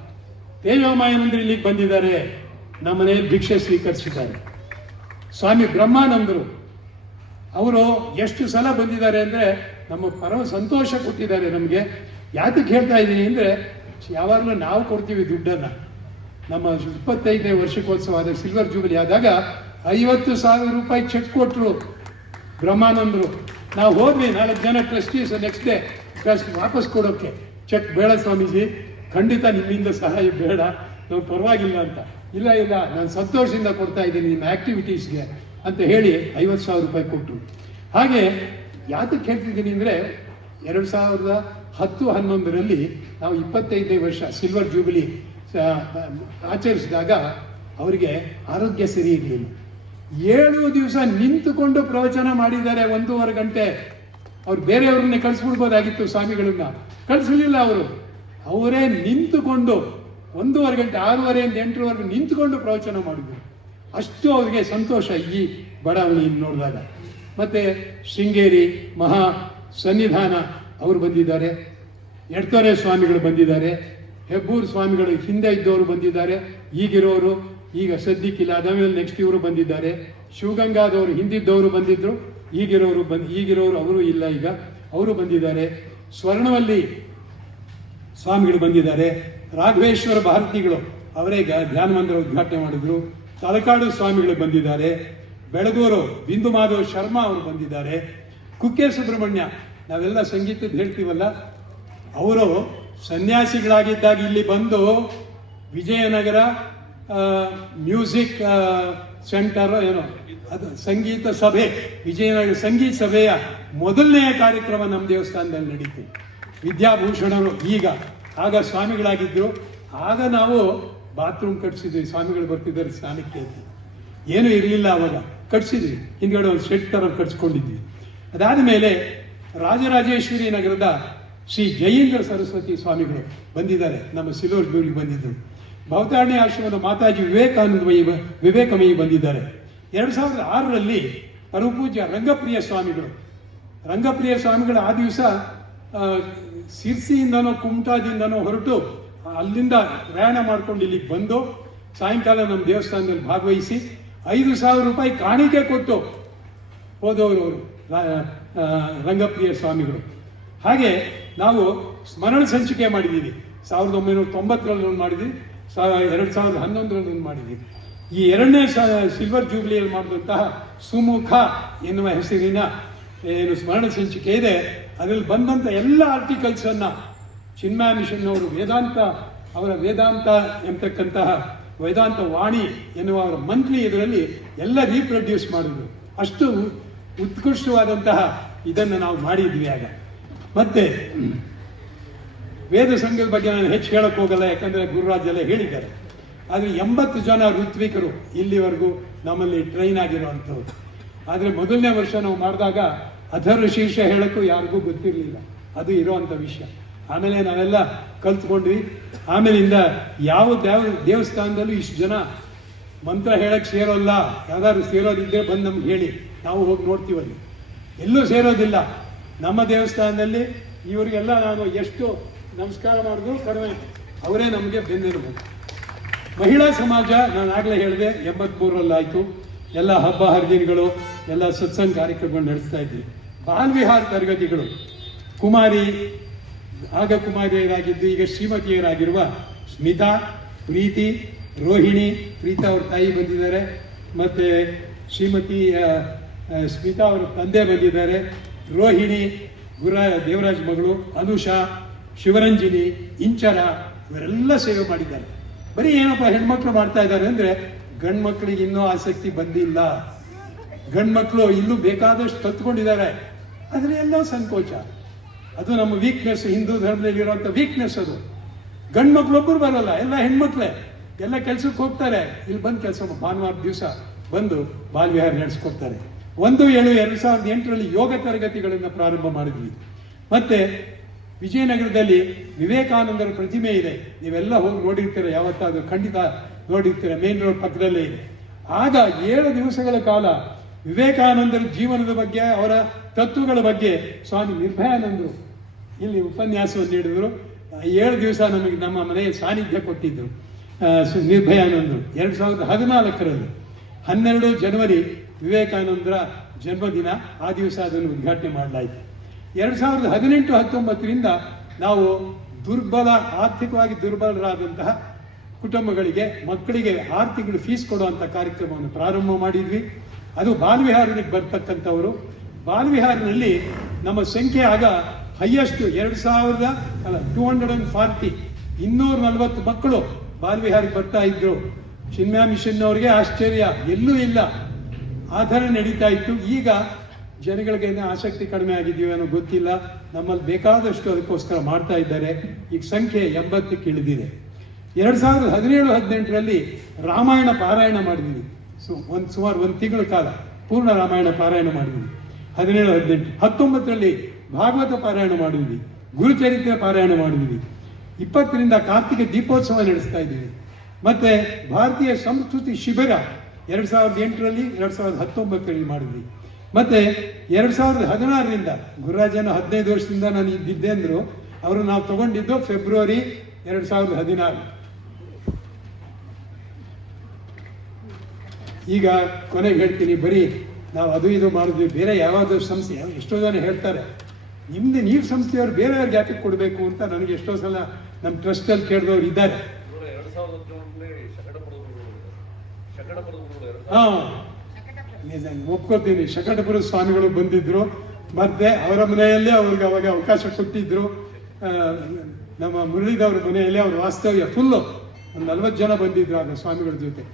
ಇಲ್ಲಿಗೆ ಬಂದಿದ್ದಾರೆ. ನಮ್ಮ ಮನೆಯಲ್ಲಿ ಭಿಕ್ಷೆ ಸ್ವೀಕರಿಸಿದ್ದಾರೆ. ಸ್ವಾಮಿ ಬ್ರಹ್ಮಾನಂದರು ಅವರು ಎಷ್ಟು ಸಲ ಬಂದಿದ್ದಾರೆ ಅಂದರೆ ನಮ್ಮ ಪರಮ ಸಂತೋಷ ಕೊಟ್ಟಿದ್ದಾರೆ ನಮಗೆ. ಯಾತಕ್ಕೆ ಹೇಳ್ತಾ ಇದ್ದೀನಿ ಅಂದರೆ, ಯಾವಾಗಲೂ ನಾವು ಕೊಡ್ತೀವಿ ದುಡ್ಡನ್ನು. ನಮ್ಮ 25ನೇ ವರ್ಷಕ್ಕೋತ್ಸವ ಆದಾಗ, ಸಿಲ್ವರ್ ಜೂಬಿಲಿ ಆದಾಗ 50,000 ರೂಪಾಯಿ ಚೆಕ್ ಕೊಟ್ಟರು ಬ್ರಹ್ಮಾನಂದರು. ನಾವು ಹೋದ್ವಿ 4 ಜನ ಟ್ರಸ್ಟೀಸ್, ನೆಕ್ಸ್ಟ್ ಡೇ ಟ್ರಸ್ಟ್ ವಾಪಸ್ ಕೊಡೋಕ್ಕೆ. ಚೆಕ್ ಬೇಡ ಸ್ವಾಮೀಜಿ, ಖಂಡಿತ ನಿಮ್ಮಿಂದ ಸಹಾಯ ಬೇಡ, ನಾವು ಪರವಾಗಿಲ್ಲ ಅಂತ. ಇಲ್ಲ ನಾನು ಸಂತೋಷದಿಂದ ಕೊಡ್ತಾ ಇದ್ದೀನಿ ನಿಮ್ಮ ಆ್ಯಕ್ಟಿವಿಟೀಸ್ಗೆ ಅಂತ ಹೇಳಿ 50,000 ರೂಪಾಯಿ ಕೊಟ್ಟರು. ಹಾಗೆ ಯಾತಕ್ಕೆ ಹೇಳ್ತಿದ್ದೀನಿ ಅಂದರೆ, 2010-11ರಲ್ಲಿ ನಾವು 25ನೇ ವರ್ಷ ಸಿಲ್ವರ್ ಜೂಬಿಲಿ ಆಚರಿಸಿದಾಗ ಅವರಿಗೆ ಆರೋಗ್ಯ ಸರಿ ಇರಲಿಲ್ಲ. 7 ದಿವಸ ನಿಂತುಕೊಂಡು ಪ್ರವಚನ ಮಾಡಿದ್ದಾರೆ, 1.5 ಗಂಟೆ. ಅವ್ರು ಬೇರೆಯವ್ರನ್ನೇ ಕಳಿಸ್ಬಿಡ್ಬೋದಾಗಿತ್ತು, ಸ್ವಾಮಿಗಳನ್ನ ಕಳಿಸಲಿಲ್ಲ. ಅವರೇ ನಿಂತುಕೊಂಡು 1.5 ಗಂಟೆ, 6:30 ಇಂದ 8:00ವರೆಗೂ ನಿಂತುಕೊಂಡು ಪ್ರವಚನ ಮಾಡಿದ್ರು. ಅಷ್ಟು ಅವ್ರಿಗೆ ಸಂತೋಷ ಈ ಬಡಾವಣೆಯನ್ನು ನೋಡಿದಾಗ. ಮತ್ತು ಶೃಂಗೇರಿ ಮಹಾ ಸನ್ನಿಧಾನ ಅವರು ಬಂದಿದ್ದಾರೆ, ಎಡ್ತೊರೆ ಸ್ವಾಮಿಗಳು ಬಂದಿದ್ದಾರೆ, ಹೆಬ್ಬೂರು ಸ್ವಾಮಿಗಳು ಹಿಂದೆ ಇದ್ದವರು ಬಂದಿದ್ದಾರೆ, ಈಗಿರೋರು ಈಗ ಸದ್ಯಕ್ಕಿಲ್ಲ, ಅದಾದ್ಮೇಲೆ ನೆಕ್ಸ್ಟ್ ಇವರು ಬಂದಿದ್ದಾರೆ. ಶಿವಗಂಗಾದವರು ಹಿಂದಿದ್ದವರು ಬಂದಿದ್ದರು, ಈಗಿರೋರು ಅವರು ಇಲ್ಲ, ಈಗ ಅವರು ಬಂದಿದ್ದಾರೆ. ಸ್ವರ್ಣವಲ್ಲಿ ಸ್ವಾಮಿಗಳು ಬಂದಿದ್ದಾರೆ. ರಾಘವೇಶ್ವರ ಭಾರತಿಗಳು ಅವರೇ ಧ್ಯಾನ ಮಂದಿರ ಉದ್ಘಾಟನೆ ಮಾಡಿದ್ರು. ತಲಕಾಡು ಸ್ವಾಮಿಗಳು ಬಂದಿದ್ದಾರೆ. ಬೆಳಗೂರು ಬಿಂದು ಮಾಧವ ಶರ್ಮಾ ಅವರು ಬಂದಿದ್ದಾರೆ. ಕುಕ್ಕೆ ಸುಬ್ರಹ್ಮಣ್ಯ, ನಾವೆಲ್ಲ ಸಂಗೀತದ ಹೇಳ್ತೀವಲ್ಲ, ಅವರು ಸನ್ಯಾಸಿಗಳಾಗಿದ್ದಾಗ ಇಲ್ಲಿ ಬಂದು ವಿಜಯನಗರ ಮ್ಯೂಸಿಕ್ ಸೆಂಟರ್ ಏನೋ ಅದು ಸಂಗೀತ ಸಭೆ, ವಿಜಯನಗರ ಸಂಗೀತ ಸಭೆಯ ಮೊದಲನೆಯ ಕಾರ್ಯಕ್ರಮ ನಮ್ಮ ದೇವಸ್ಥಾನದಲ್ಲಿ ನಡೀತು. ವಿದ್ಯಾಭೂಷಣರು ಆಗ ಸ್ವಾಮಿಗಳಾಗಿದ್ದರು. ಆಗ ನಾವು ಬಾತ್ರೂಮ್ ಕಟ್ಸಿದ್ವಿ, ಸ್ವಾಮಿಗಳು ಬರ್ತಿದ್ದಾರೆ ಸ್ನಾನಕ್ಕೆ ಅಂತ. ಏನೂ ಇರಲಿಲ್ಲ ಅವಾಗ, ಕಟ್ಸಿದ್ವಿ. ಹಿಂದ್ಗಡೆ ಒಂದು ಶೆಡ್ ಥರ ಕಟ್ಸ್ಕೊಂಡಿದ್ವಿ. ಅದಾದ ಮೇಲೆ ರಾಜರಾಜೇಶ್ವರಿ ನಗರದ ಶ್ರೀ ಜಯೇಂದ್ರ ಸರಸ್ವತಿ ಸ್ವಾಮಿಗಳು ಬಂದಿದ್ದಾರೆ, ನಮ್ಮ ಸಿಲ್ವರ್ ಜೂಬಿಲಿ ಬಂದಿದ್ದರು. ಭವತಾರಣ್ಯ ಆಶ್ರಮದ ಮಾತಾಜಿ ವಿವೇಕಮಯಿ ಬಂದಿದ್ದಾರೆ. 2006ರಲ್ಲಿ ಪರಮಪೂಜ್ಯ ರಂಗಪ್ರಿಯ ಸ್ವಾಮಿಗಳು ಆ ದಿವಸ ಸಿರ್ಸಿಯಿಂದನೋ ಕುಮಟಾದಿಂದನೋ ಹೊರಟು ಅಲ್ಲಿಂದ ಪ್ರಯಾಣ ಮಾಡ್ಕೊಂಡು ಇಲ್ಲಿಗೆ ಬಂದು ಸಾಯಂಕಾಲ ನಮ್ಮ ದೇವಸ್ಥಾನದಲ್ಲಿ ಭಾಗವಹಿಸಿ 5,000 ರೂಪಾಯಿ ಕಾಣಿಕೆ ಕೊಟ್ಟು ಹೋದವರು ಅವರು ರಂಗಪ್ರಿಯ ಸ್ವಾಮಿಗಳು. ಹಾಗೆ ನಾವು ಸ್ಮರಣ ಸಂಚಿಕೆ ಮಾಡಿದ್ದೀವಿ. 1990ರಲ್ಲಿ ಒಂದು ಮಾಡಿದ್ವಿ, 2011ರಲ್ಲಿ ಒಂದು ಮಾಡಿದ್ವಿ. ಈ ಎರಡನೇ ಸಿಲ್ವರ್ ಜೂಬ್ಲಿಯಲ್ಲಿ ಮಾಡಿದಂತಹ ಸುಮುಖ ಎನ್ನುವ ಹೆಸರಿನ ಏನು ಸ್ಮರಣ ಸಂಚಿಕೆ ಇದೆ, ಅದರಲ್ಲಿ ಬಂದಂಥ ಎಲ್ಲ ಆರ್ಟಿಕಲ್ಸನ್ನು ಚಿನ್ಮಯ ಮಿಷನ್ ಅವರು ಅವರ ವೇದಾಂತ ಎಂಬತಕ್ಕಂತಹ ವೇದಾಂತ ವಾಣಿ ಎನ್ನುವ ಅವರ ಮಂತ್ಲಿ ಇದರಲ್ಲಿ ಎಲ್ಲ ರೀಪ್ರೊಡ್ಯೂಸ್ ಮಾಡಿದ್ರು. ಅಷ್ಟು ಉತ್ಕೃಷ್ಟವಾದಂತಹ ಇದನ್ನು ನಾವು ಮಾಡಿದ್ವಿ ಆಗ. ಮತ್ತೆ ವೇದ ಸಂಘದ ಬಗ್ಗೆ ನಾನು ಹೆಚ್ಚು ಹೇಳಕ್ಕೆ ಹೋಗಲ್ಲ, ಯಾಕಂದರೆ ಗುರುರಾಜ್ ಎಲ್ಲ ಹೇಳಿದ್ದಾರೆ. ಆದರೆ 80 ಜನ ಋತ್ವಿಕರು ಇಲ್ಲಿವರೆಗೂ ನಮ್ಮಲ್ಲಿ ಟ್ರೈನ್ ಆಗಿರುವಂಥವ್ರು. ಆದರೆ ಮೊದಲನೇ ವರ್ಷ ನಾವು ಮಾಡಿದಾಗ ಅಧರ್ವ ಶೀರ್ಷ ಹೇಳೋಕ್ಕೂ ಯಾರಿಗೂ ಗೊತ್ತಿರಲಿಲ್ಲ, ಅದು ಇರೋವಂಥ ವಿಷಯ. ಆಮೇಲೆ ನಾವೆಲ್ಲ ಕಲ್ತ್ಕೊಂಡ್ವಿ. ಆಮೇಲಿಂದ ಯಾವ ದೇವಸ್ಥಾನದಲ್ಲೂ ಇಷ್ಟು ಜನ ಮಂತ್ರ ಹೇಳಕ್ಕೆ ಸೇರೋಲ್ಲ, ಯಾವ್ದಾದ್ರು ಸೇರೋದಿದ್ದರೆ ಬಂದು ನಮ್ಗೆ ಹೇಳಿ, ನಾವು ಹೋಗಿ ನೋಡ್ತೀವಲ್ಲಿ. ಎಲ್ಲೂ ಸೇರೋದಿಲ್ಲ. ನಮ್ಮ ದೇವಸ್ಥಾನದಲ್ಲಿ ಇವರಿಗೆಲ್ಲ ನಾನು ಎಷ್ಟು ನಮಸ್ಕಾರ ಮಾಡಿದ್ರು ಕಡಿಮೆ, ಅವರೇ ನಮಗೆ ಬೆನ್ನಿರಬೇಕು. ಮಹಿಳಾ ಸಮಾಜ ನಾನು ಆಗಲೇ ಹೇಳಿದೆ 83ರಲ್ಲಾಯಿತು. ಎಲ್ಲ ಹಬ್ಬ ಹರಿದಿನಗಳು, ಎಲ್ಲ ಸತ್ಸಂಗ ಕಾರ್ಯಕ್ರಮಗಳು ನಡೆಸ್ತಾ ಇದ್ವಿ. ಬಾಲ್ ವಿಹಾರ ತರಗತಿಗಳು ಆಗ ಕುಮಾರಿಯರಾಗಿದ್ದು ಈಗ ಶ್ರೀಮತಿಯರಾಗಿರುವ ಸ್ಮಿತಾ, ಪ್ರೀತಿ, ರೋಹಿಣಿ, ಪ್ರೀತಾ ಅವ್ರ ತಾಯಿ ಬಂದಿದ್ದಾರೆ, ಮತ್ತು ಶ್ರೀಮತಿ ಸ್ಮಿತಾ ಅವರ ತಂದೆ ಬಂದಿದ್ದಾರೆ, ರೋಹಿಣಿ ದೇವರಾಜ್ ಮಗಳು, ಅನುಷಾ, ಶಿವರಂಜಿನಿ, ಇಂಚರ, ಇವರೆಲ್ಲ ಸೇವೆ ಮಾಡಿದ್ದಾರೆ. ಬರೀ ಏನಪ್ಪ ಹೆಣ್ಮಕ್ಳು ಮಾಡ್ತಾ ಇದ್ದಾರೆ ಅಂದರೆ, ಗಂಡು ಮಕ್ಕಳಿಗೆ ಇನ್ನೂ ಆಸಕ್ತಿ ಬಂದಿಲ್ಲ. ಗಂಡು ಮಕ್ಕಳು ಇನ್ನೂ ಬೇಕಾದಷ್ಟು ಕಲ್ತ್ಕೊಂಡಿದ್ದಾರೆ, ಆದರೆ ಎಲ್ಲ ಸಂಕೋಚ. ಅದು ನಮ್ಮ ವೀಕ್ನೆಸ್, ಹಿಂದೂ ಧರ್ಮದಲ್ಲಿ ಇರುವಂಥ ವೀಕ್ನೆಸ್ ಅದು. ಗಂಡು ಮಕ್ಕಳೊಬ್ಬರು ಬರಲ್ಲ, ಎಲ್ಲ ಹೆಣ್ಮಕ್ಳೇ. ಎಲ್ಲ ಕೆಲಸಕ್ಕೆ ಹೋಗ್ತಾರೆ, ಇಲ್ಲಿ ಬಂದು ಕೆಲಸ ಭಾನುವಾರ ದಿವಸ ಬಂದು ಬಾಲ್ ವಿಹಾರ ನಡೆಸ್ಕೊಡ್ತಾರೆ. 1/7/2008 ಯೋಗ ತರಗತಿಗಳನ್ನು ಪ್ರಾರಂಭ ಮಾಡಿದ್ವಿ. ಮತ್ತೆ ವಿಜಯನಗರದಲ್ಲಿ ವಿವೇಕಾನಂದರ ಪ್ರತಿಮೆ ಇದೆ, ನೀವೆಲ್ಲ ಹೋಗಿ ನೋಡಿರ್ತೀರ, ಯಾವತ್ತಾದ್ರೂ ಖಂಡಿತ ನೋಡಿರ್ತೀರ, ಮೇನ್ ರೋಡ್ ಪಕ್ಕದಲ್ಲೇ ಇದೆ. ಆಗ 7 ದಿವಸಗಳ ಕಾಲ ವಿವೇಕಾನಂದರ ಜೀವನದ ಬಗ್ಗೆ, ಅವರ ತತ್ವಗಳ ಬಗ್ಗೆ ಸ್ವಾಮಿ ನಿರ್ಭಯಾನಂದರು ಇಲ್ಲಿ ಉಪನ್ಯಾಸವನ್ನು ನೀಡಿದರು. 7 ದಿವಸ ನಮಗೆ ನಮ್ಮ ಮನೆಯ ಸಾನ್ನಿಧ್ಯ ಕೊಟ್ಟಿದ್ದರು ನಿರ್ಭಯಾನಂದರು. 2014ರಲ್ಲಿ 12 ಜನವರಿ ವಿವೇಕಾನಂದರ ಜನ್ಮದಿನ. ಆ ದಿವಸ ಅದನ್ನು ಉದ್ಘಾಟನೆ ಮಾಡಲಾಯಿತು. 2018-19ರಿಂದ ನಾವು ಆರ್ಥಿಕವಾಗಿ ದುರ್ಬಲರಾದಂತಹ ಕುಟುಂಬಗಳಿಗೆ, ಮಕ್ಕಳಿಗೆ 6 ತಿಂಗಳು ಫೀಸ್ ಕೊಡುವಂಥ ಕಾರ್ಯಕ್ರಮವನ್ನು ಪ್ರಾರಂಭ ಮಾಡಿದ್ವಿ. ಅದು ಬಾಲ್ವಿಹಾರನಿಗೆ ಬರ್ತಕ್ಕಂಥವರು. ಬಾಲ್ವಿಹಾರಿನಲ್ಲಿ ನಮ್ಮ ಸಂಖ್ಯೆ ಆಗ ಹೈಯೆಸ್ಟ್ 240 ಮಕ್ಕಳು ಬಾಲ್ವಿಹಾರಿಗೆ ಬರ್ತಾ ಇದ್ರು. ಚಿನ್ಮಯ ಮಿಷನ್ ಅವರಿಗೆ ಆಶ್ಚರ್ಯ, ಎಲ್ಲೂ ಇಲ್ಲ, ಆ ಥರ ನಡೀತಾ ಇತ್ತು. ಈಗ ಜನಗಳಿಗೆ ಆಸಕ್ತಿ ಕಡಿಮೆ ಆಗಿದೆಯೋ ಏನೋ ಗೊತ್ತಿಲ್ಲ, ನಮ್ಮಲ್ಲಿ ಬೇಕಾದಷ್ಟು ಅದಕ್ಕೋಸ್ಕರ ಮಾಡ್ತಾ ಇದ್ದಾರೆ. ಈಗ ಸಂಖ್ಯೆ 80ಕ್ಕೆ ಇಳಿದಿದೆ. 2017-18ರಲ್ಲಿ ರಾಮಾಯಣ ಪಾರಾಯಣ ಮಾಡಿದ್ವಿ. ಸುಮಾರು 1 ತಿಂಗಳ ಕಾಲ ಪೂರ್ಣ ರಾಮಾಯಣ ಪಾರಾಯಣ ಮಾಡಿದ್ವಿ. 17-18 19ರಲ್ಲಿ ಭಾಗವತ ಪಾರಾಯಣ ಮಾಡಿದ್ವಿ, ಗುರುಚರಿತ್ರೆ ಪಾರಾಯಣ ಮಾಡಿದ್ವಿ. 20ರಿಂದ ಕಾರ್ತಿಕ ದೀಪೋತ್ಸವ ನಡೆಸ್ತಾ ಇದ್ದೀವಿ. ಮತ್ತೆ ಭಾರತೀಯ ಸಂಸ್ಕೃತಿ ಶಿಬಿರ 2008ರಲ್ಲಿ 2019ರಲ್ಲಿ ಮಾಡಿದ್ವಿ. ಮತ್ತೆ 2016ರಿಂದ ಗುರುರಾಜನ 15 ವರ್ಷದಿಂದ ನಾನು ಇದ್ದಿದ್ದೆ ಅಂದರು. ಅವರು ನಾವು ತಗೊಂಡಿದ್ದು ಫೆಬ್ರವರಿ 2016. ಈಗ ಕೊನೆಗೆ ಹೇಳ್ತೀನಿ, ಬರೀ ನಾವು ಅದು ಇದು ಮಾಡಿದ್ವಿ, ಬೇರೆ ಯಾವುದೋ ಸಂಸ್ಥೆ, ಎಷ್ಟೋ ಜನ ಹೇಳ್ತಾರೆ ನಿಮ್ಮದು ನೀರು ಸಂಸ್ಥೆಯವರು ಬೇರೆಯವ್ರಿಗೆ ಯಾಕೆ ಕೊಡಬೇಕು ಅಂತ. ನನಗೆ ಎಷ್ಟೋ ಸಲ ನಮ್ಮ ಟ್ರಸ್ಟಲ್ಲಿ ಕೇಳಿದವ್ರು ಇದ್ದಾರೆ. ಹಾಂ, ಒಪ್ಕೋತೀನಿ. ಶಕಟಪುರ ಸ್ವಾಮಿಗಳು ಬಂದಿದ್ರು, ಮತ್ತೆ ಅವರ ಮನೆಯಲ್ಲೇ ಅವ್ರಿಗೆ ಅವಾಗ ಅವಕಾಶ ಕೊಟ್ಟಿದ್ರು. ನಮ್ಮ ಮುರಳೀದವ್ರ ಮನೆಯಲ್ಲೇ ಅವ್ರ ವಾಸ್ತವ್ಯ ಫುಲ್ಲು, ಒಂದು 40 ಜನ ಬಂದಿದ್ರು ಆಗ ಸ್ವಾಮಿಗಳ ಜೊತೆ.